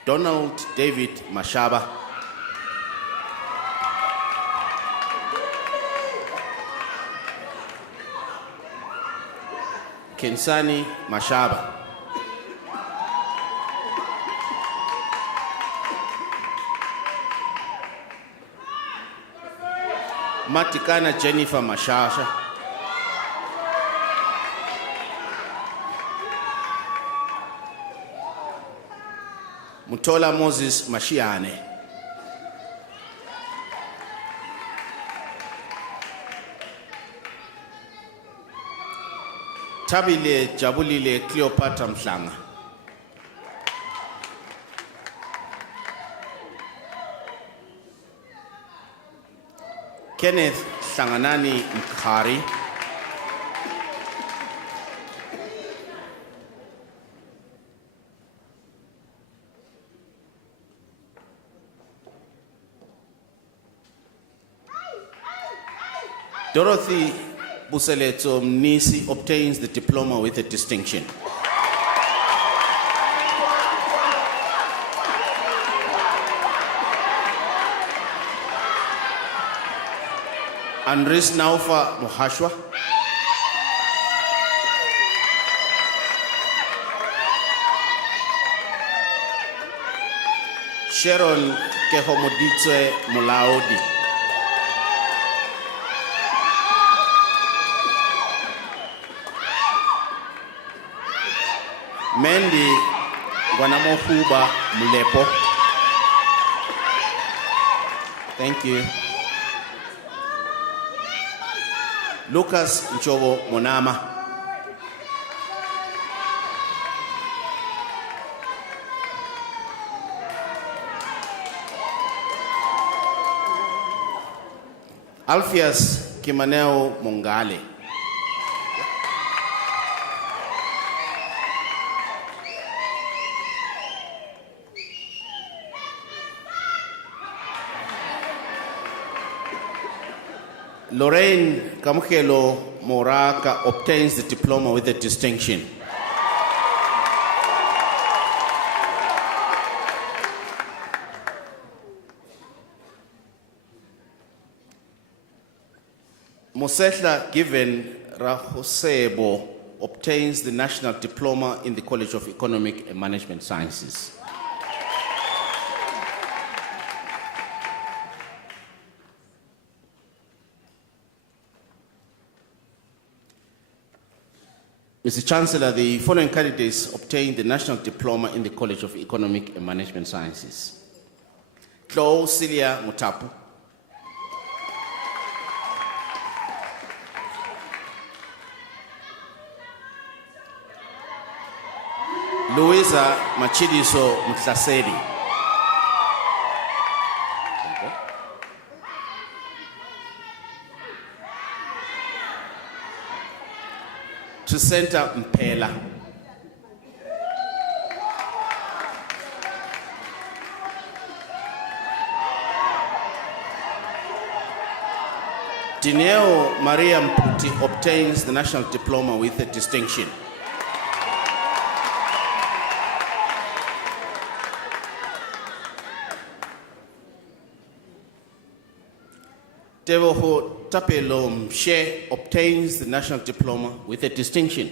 Donald David Mashaba. Kensani Mashaba. Matikana Jennifer Mashasha. Mutola Moses Mashiane. Tabile Jabulile Cleopatra Mhlanga. Kenneth Sanganani Mkhari. Dorothy Buseleto Mnisi obtains the diploma with a distinction. Andres Naufa Mohashwa. Sharon Kehomoditse Mulaodi. Mendi Guanamohuba Mulepo. Thank you. Lucas Nchobo Monama. Alpheus Kimaneo Mongale. Lorraine Kamukelo Moraka obtains the diploma with a distinction. Mosehla Given Rahosebo obtains the National Diploma in the College of Economic and Management Sciences. Mr. Chancellor, the following candidates obtained the National Diploma in the College of Economic and Management Sciences. Chloe Celia Mutapu. Louisa Machidiso Mutlasedi. Tusenta Mpela. Dineo Maria Mputi obtains the National Diploma with a distinction. Tevoho Tapelo Mshe obtains the National Diploma with a distinction.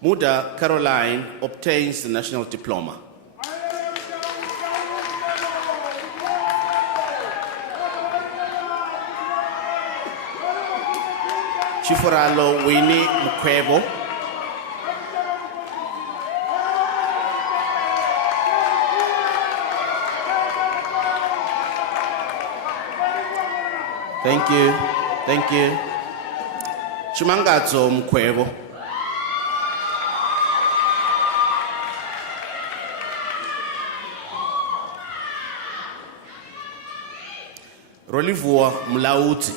Muda Caroline obtains the National Diploma. Chiforalo Winnie Mukwebo. Thank you. Thank you. Chimangazo Mkwebo. Rolivua Mlauti.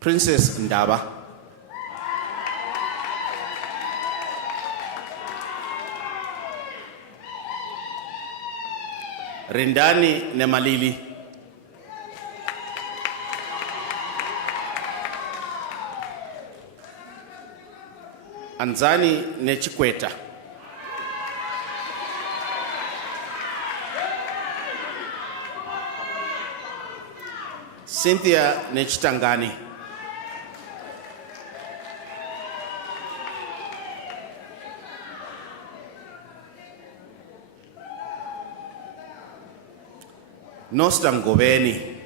Princess Ndaba. Rindani Nemalili. Anzani Nechikweta. Cynthia Nechitangani. Nostra Ngobeni.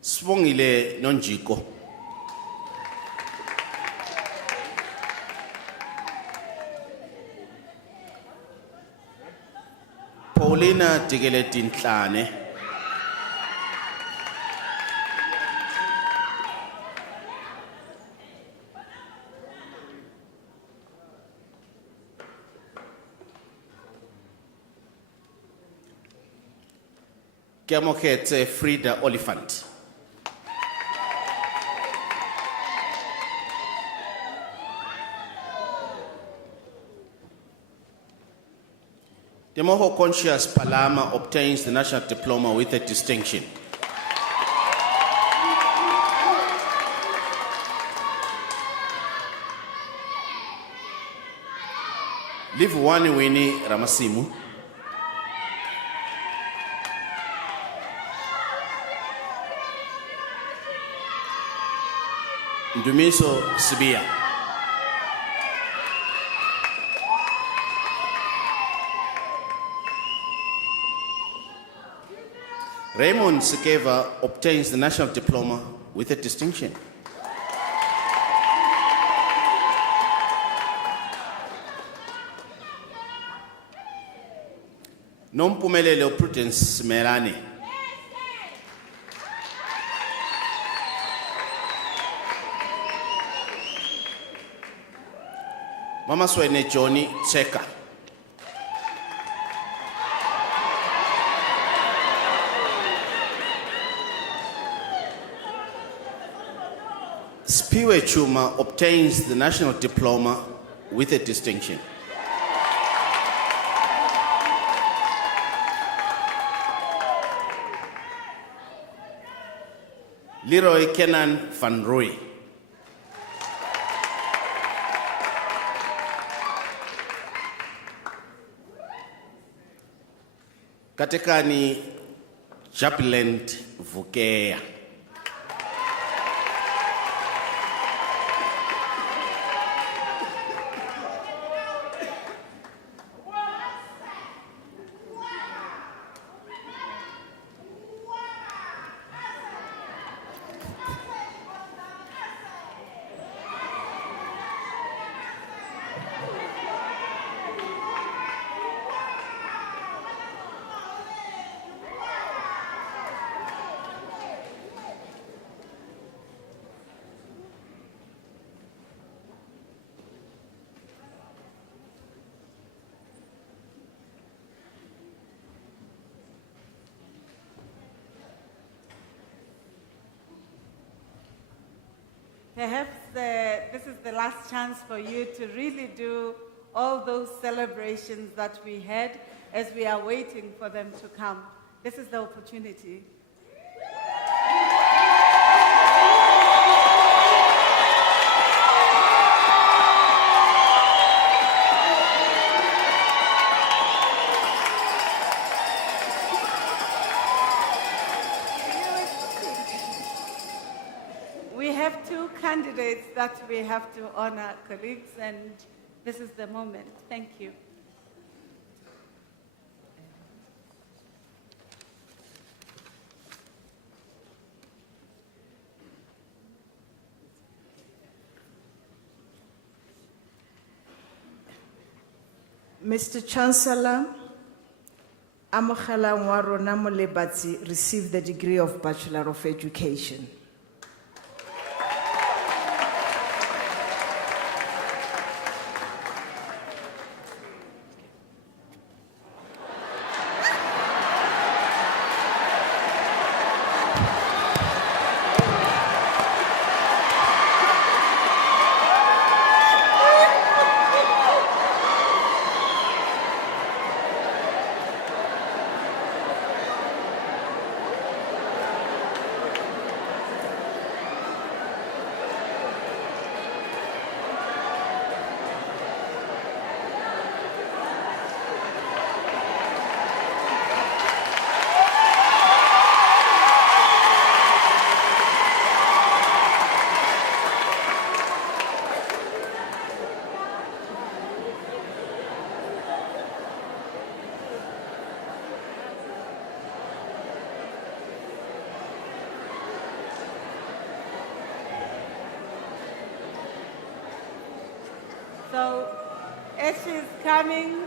Sibongile Nonjiko. Paulina Tigeletin Tlane. Kiamoketse Frida Oliphant. Demoho Conscious Palama obtains the national diploma with a distinction. Livuwani Winnie Ramasimu. Ndumiso Sibia. Raymond Sikeva obtains the national diploma with a distinction. Nompumelelo Prudence Merani. Mama Swene Johnny Cheka. Spiwe Chuma obtains the national diploma with a distinction. Leroy Kenan Van Rooy. Katekani Japiland Vukea. Perhaps this is the last chance for you to really do all those celebrations that we had as we are waiting for them to come. This is the opportunity. We have two candidates that we have to honor, colleagues, and this is the moment. Thank you. Mr. Chancellor, Amogela Nwarona Molebatsi received the degree of Bachelor of Education. So as she's coming,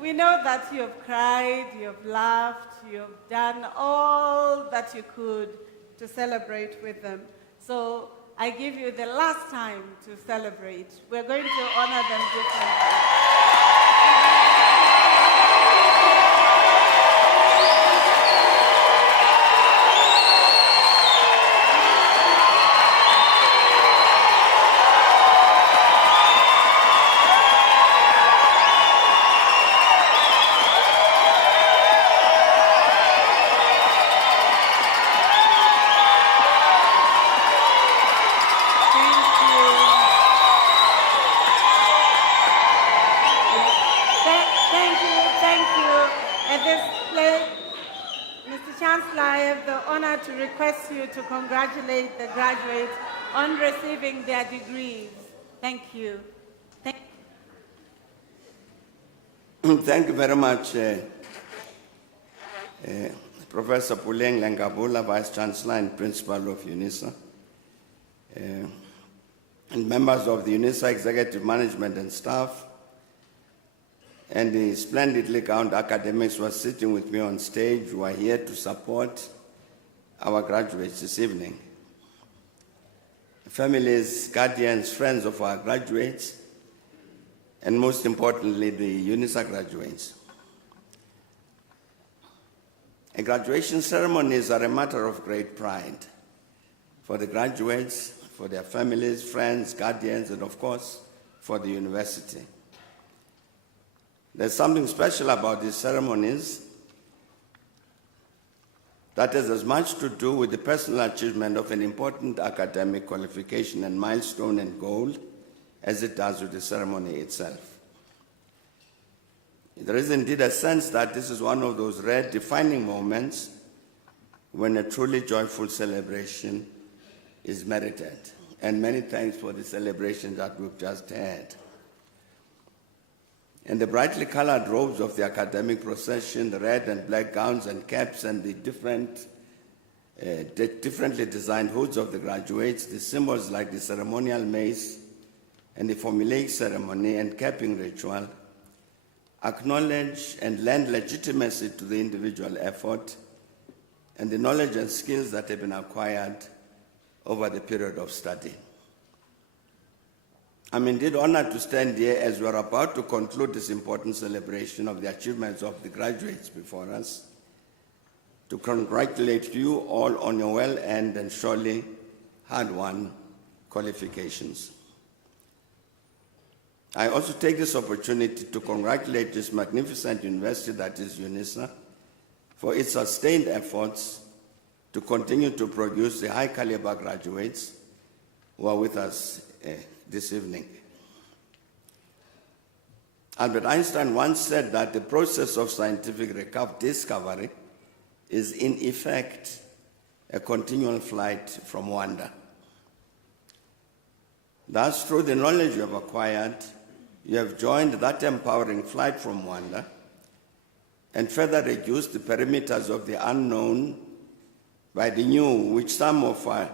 we know that you have cried, you have laughed, you have done all that you could to celebrate with them. So I give you the last time to celebrate. We're going to honor them differently. Chancellor, I have the honor to request you to congratulate the graduates on receiving their degrees. Thank you. Thank you very much, Professor Puleng Lengabula, Vice Chancellor and Principal of Unisa, and members of the Unisa Executive Management and staff, and the splendidly gowned academics who are sitting with me on stage, who are here to support our graduates this evening. Families, guardians, friends of our graduates, and most importantly, the Unisa graduates. A graduation ceremonies are a matter of great pride for the graduates, for their families, friends, guardians, and of course, for the university. There's something special about these ceremonies that has as much to do with the personal achievement of an important academic qualification and milestone and goal as it does with the ceremony itself. There is indeed a sense that this is one of those rare defining moments when a truly joyful celebration is merited. And many thanks for the celebration that we've just had. And the brightly colored robes of the academic procession, the red and black gowns and caps, and the differently designed hoods of the graduates, the symbols like the ceremonial mace and the formulaic ceremony and capping ritual, acknowledge and lend legitimacy to the individual effort and the knowledge and skills that have been acquired over the period of study. I'm indeed honored to stand here as we are about to conclude this important celebration of the achievements of the graduates before us, to congratulate you all on your well-earned and surely hard-won qualifications. I also take this opportunity to congratulate this magnificent university that is Unisa for its sustained efforts to continue to produce the high-caliber graduates who are with us this evening. Albert Einstein once said that the process of scientific discovery is in effect a continual flight from wonder. Thus, through the knowledge you have acquired, you have joined that empowering flight from wonder and further reduced the perimeters of the unknown by the new, which some of our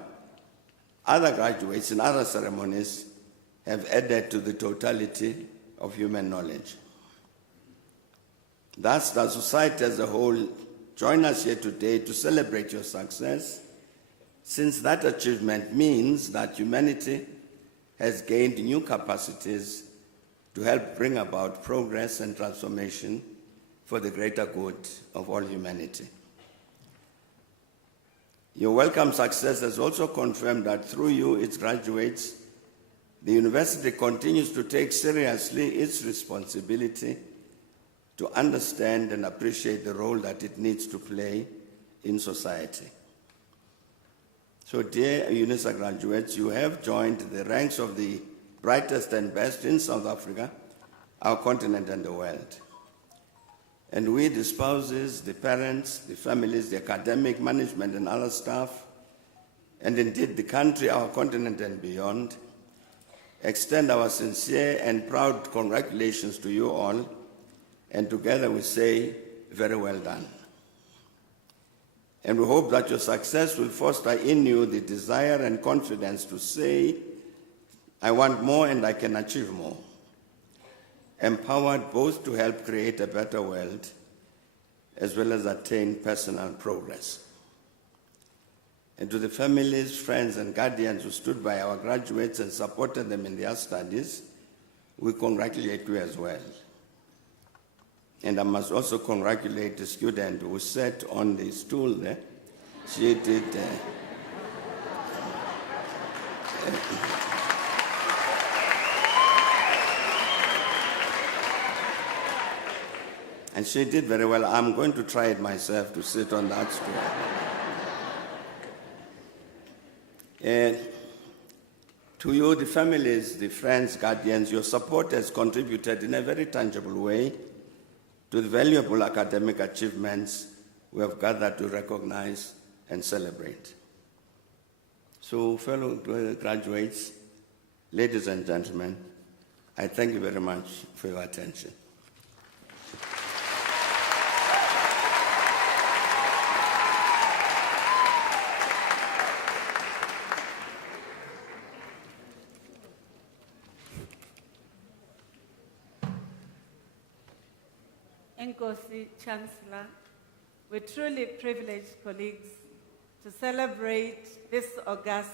other graduates in other ceremonies have added to the totality of human knowledge. Thus, the society as a whole join us here today to celebrate your success, since that achievement means that humanity has gained new capacities to help bring about progress and transformation for the greater good of all humanity. Your welcome success has also confirmed that through you, its graduates, the university continues to take seriously its responsibility to understand and appreciate the role that it needs to play in society. So, dear Unisa graduates, you have joined the ranks of the brightest and best in South Africa, our continent, and the world. And we, the spouses, the parents, the families, the academic management, and other staff, and indeed the country, our continent, and beyond, extend our sincere and proud congratulations to you all, and together we say, very well done. And we hope that your success will foster in you the desire and confidence to say, I want more and I can achieve more. empowered both to help create a better world as well as attain personal progress. And to the families, friends, and guardians who stood by our graduates and supported them in their studies, we congratulate you as well. And I must also congratulate the student who sat on the stool there. She did. And she did very well. I'm going to try it myself to sit on that stool. To you, the families, the friends, guardians, your support has contributed in a very tangible way to the valuable academic achievements we have gathered to recognize and celebrate. So, fellow graduates, ladies and gentlemen, I thank you very much for your attention. Enkosi, Chancellor, we're truly privileged colleagues to celebrate this august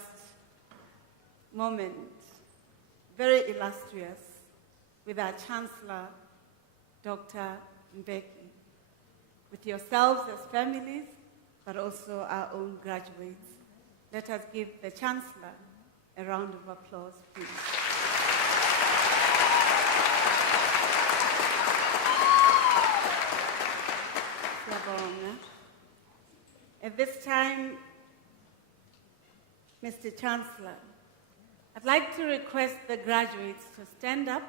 moment, very illustrious, with our Chancellor, Dr. Mbeki, with yourselves as families, but also our own graduates. Let us give the Chancellor a round of applause, please. At this time, Mr. Chancellor, I'd like to request the graduates to stand up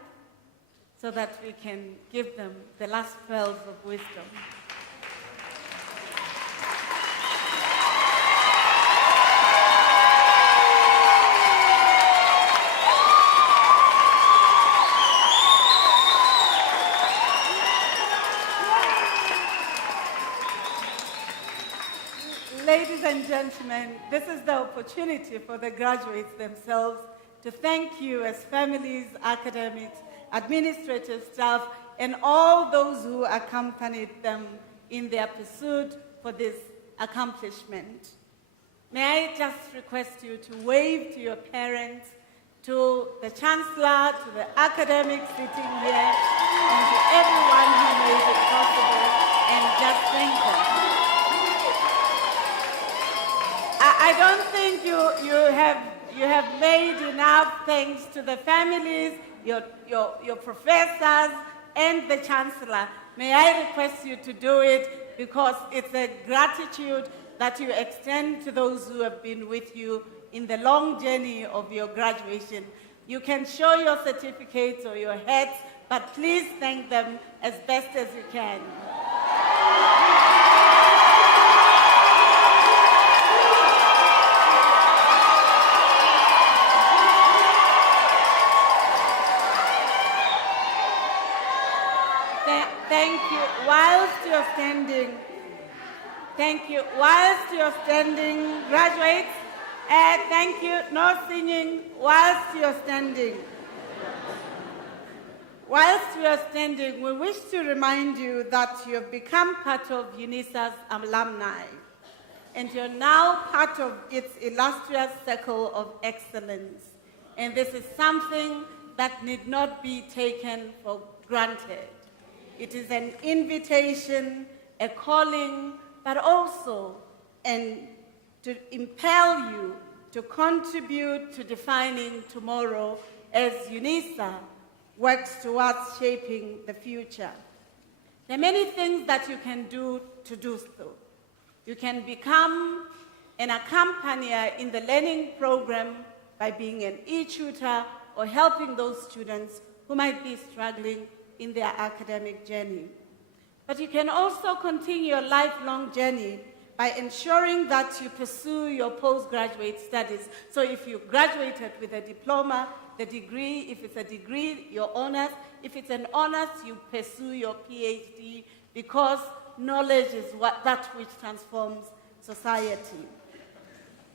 so that we can give them the last pearls of wisdom. Ladies and gentlemen, this is the opportunity for the graduates themselves to thank you as families, academics, administrative staff, and all those who accompanied them in their pursuit for this accomplishment. May I just request you to wave to your parents, to the Chancellor, to the academics sitting here, and to everyone who made it possible, and just thank them. I don't think you have made enough thanks to the families, your professors, and the Chancellor. May I request you to do it because it's a gratitude that you extend to those who have been with you in the long journey of your graduation. You can show your certificates or your hats, but please thank them as best as you can. Thank you. Whilst you're standing, thank you. Whilst you're standing, graduates, thank you. No singing. Whilst you're standing. Whilst you're standing, we wish to remind you that you have become part of Unisa's alumni, and you're now part of its illustrious circle of excellence. And this is something that need not be taken for granted. It is an invitation, a calling, but also to impel you to contribute to defining tomorrow as Unisa works towards shaping the future. There are many things that you can do to do so. You can become an accompanier in the learning program by being an e-tutor or helping those students who might be struggling in their academic journey. But you can also continue your lifelong journey by ensuring that you pursue your postgraduate studies. So if you graduated with a diploma, the degree, if it's a degree, your honors. If it's an honors, you pursue your PhD, because knowledge is that which transforms society.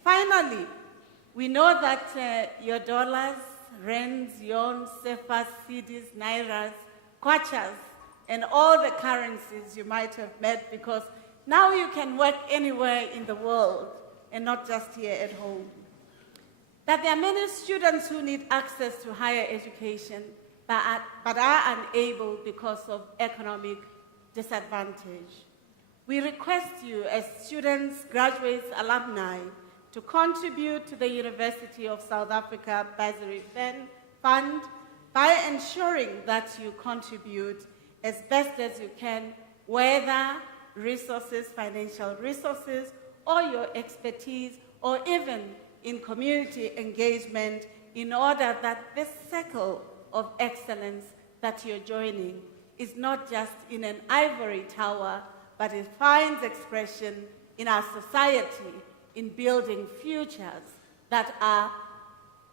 Finally, we know that your dollars, rands, yuan, cefas, cedis, nairas kwachas, and all the currencies you might have met, because now you can work anywhere in the world and not just here at home. That there are many students who need access to higher education but are unable because of economic disadvantage. We request you as students, graduates, alumni, to contribute to the University of South Africa Bursary Fund by ensuring that you contribute as best as you can, whether resources, financial resources, or your expertise, or even in community engagement, in order that this circle of excellence that you're joining is not just in an ivory tower, but it finds expression in our society, in building futures that are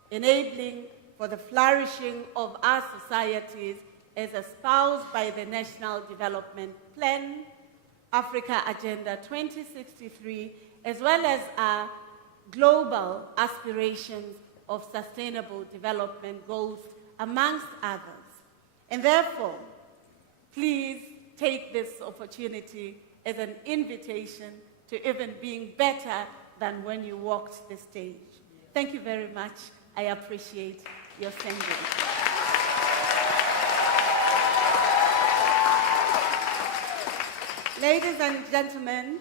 enabling for the flourishing of our societies as espoused by the National Development Plan, Africa Agenda 2063, as well as our global aspirations of sustainable development goals, amongst others. And therefore, please take this opportunity as an invitation to even being better than when you walked the stage. Thank you very much. I appreciate your sending. Ladies and gentlemen,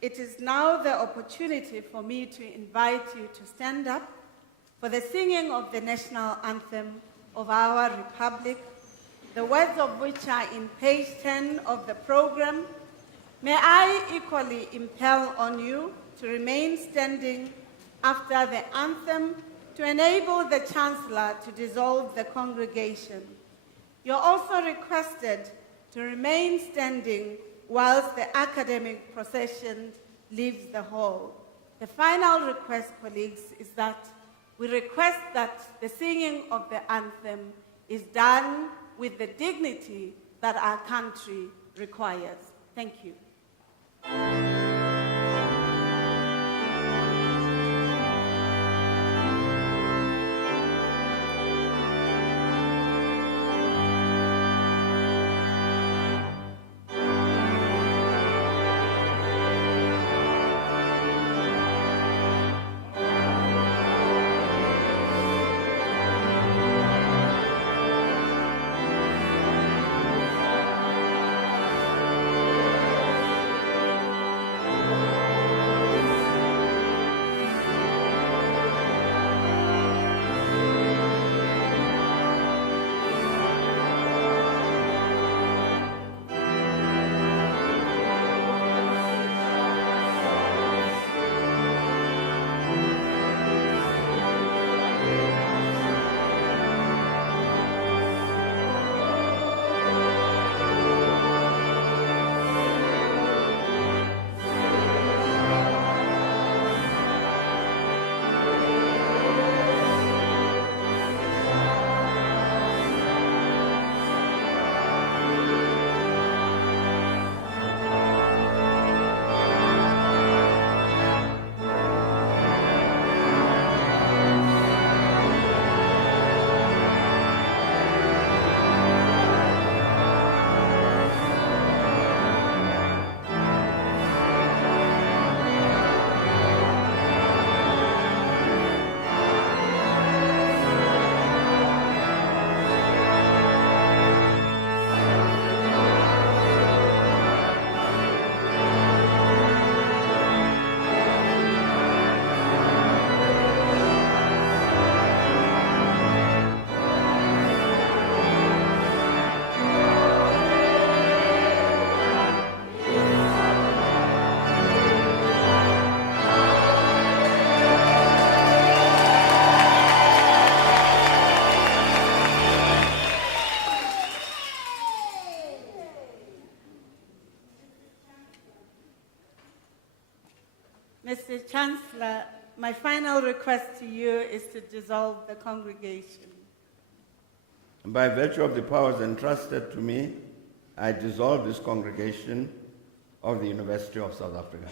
it is now the opportunity for me to invite you to stand up for the singing of the national anthem of our Republic, the words of which are in page 10 of the program. May I equally impel on you to remain standing after the anthem to enable the Chancellor to dissolve the congregation. You're also requested to remain standing whilst the academic procession leaves the hall. The final request, colleagues, is that we request that the singing of the anthem is done with the dignity that our country requires. Thank you. Mr. Chancellor, my final request to you is to dissolve the congregation. By virtue of the powers entrusted to me, I dissolve this congregation of the University of South Africa.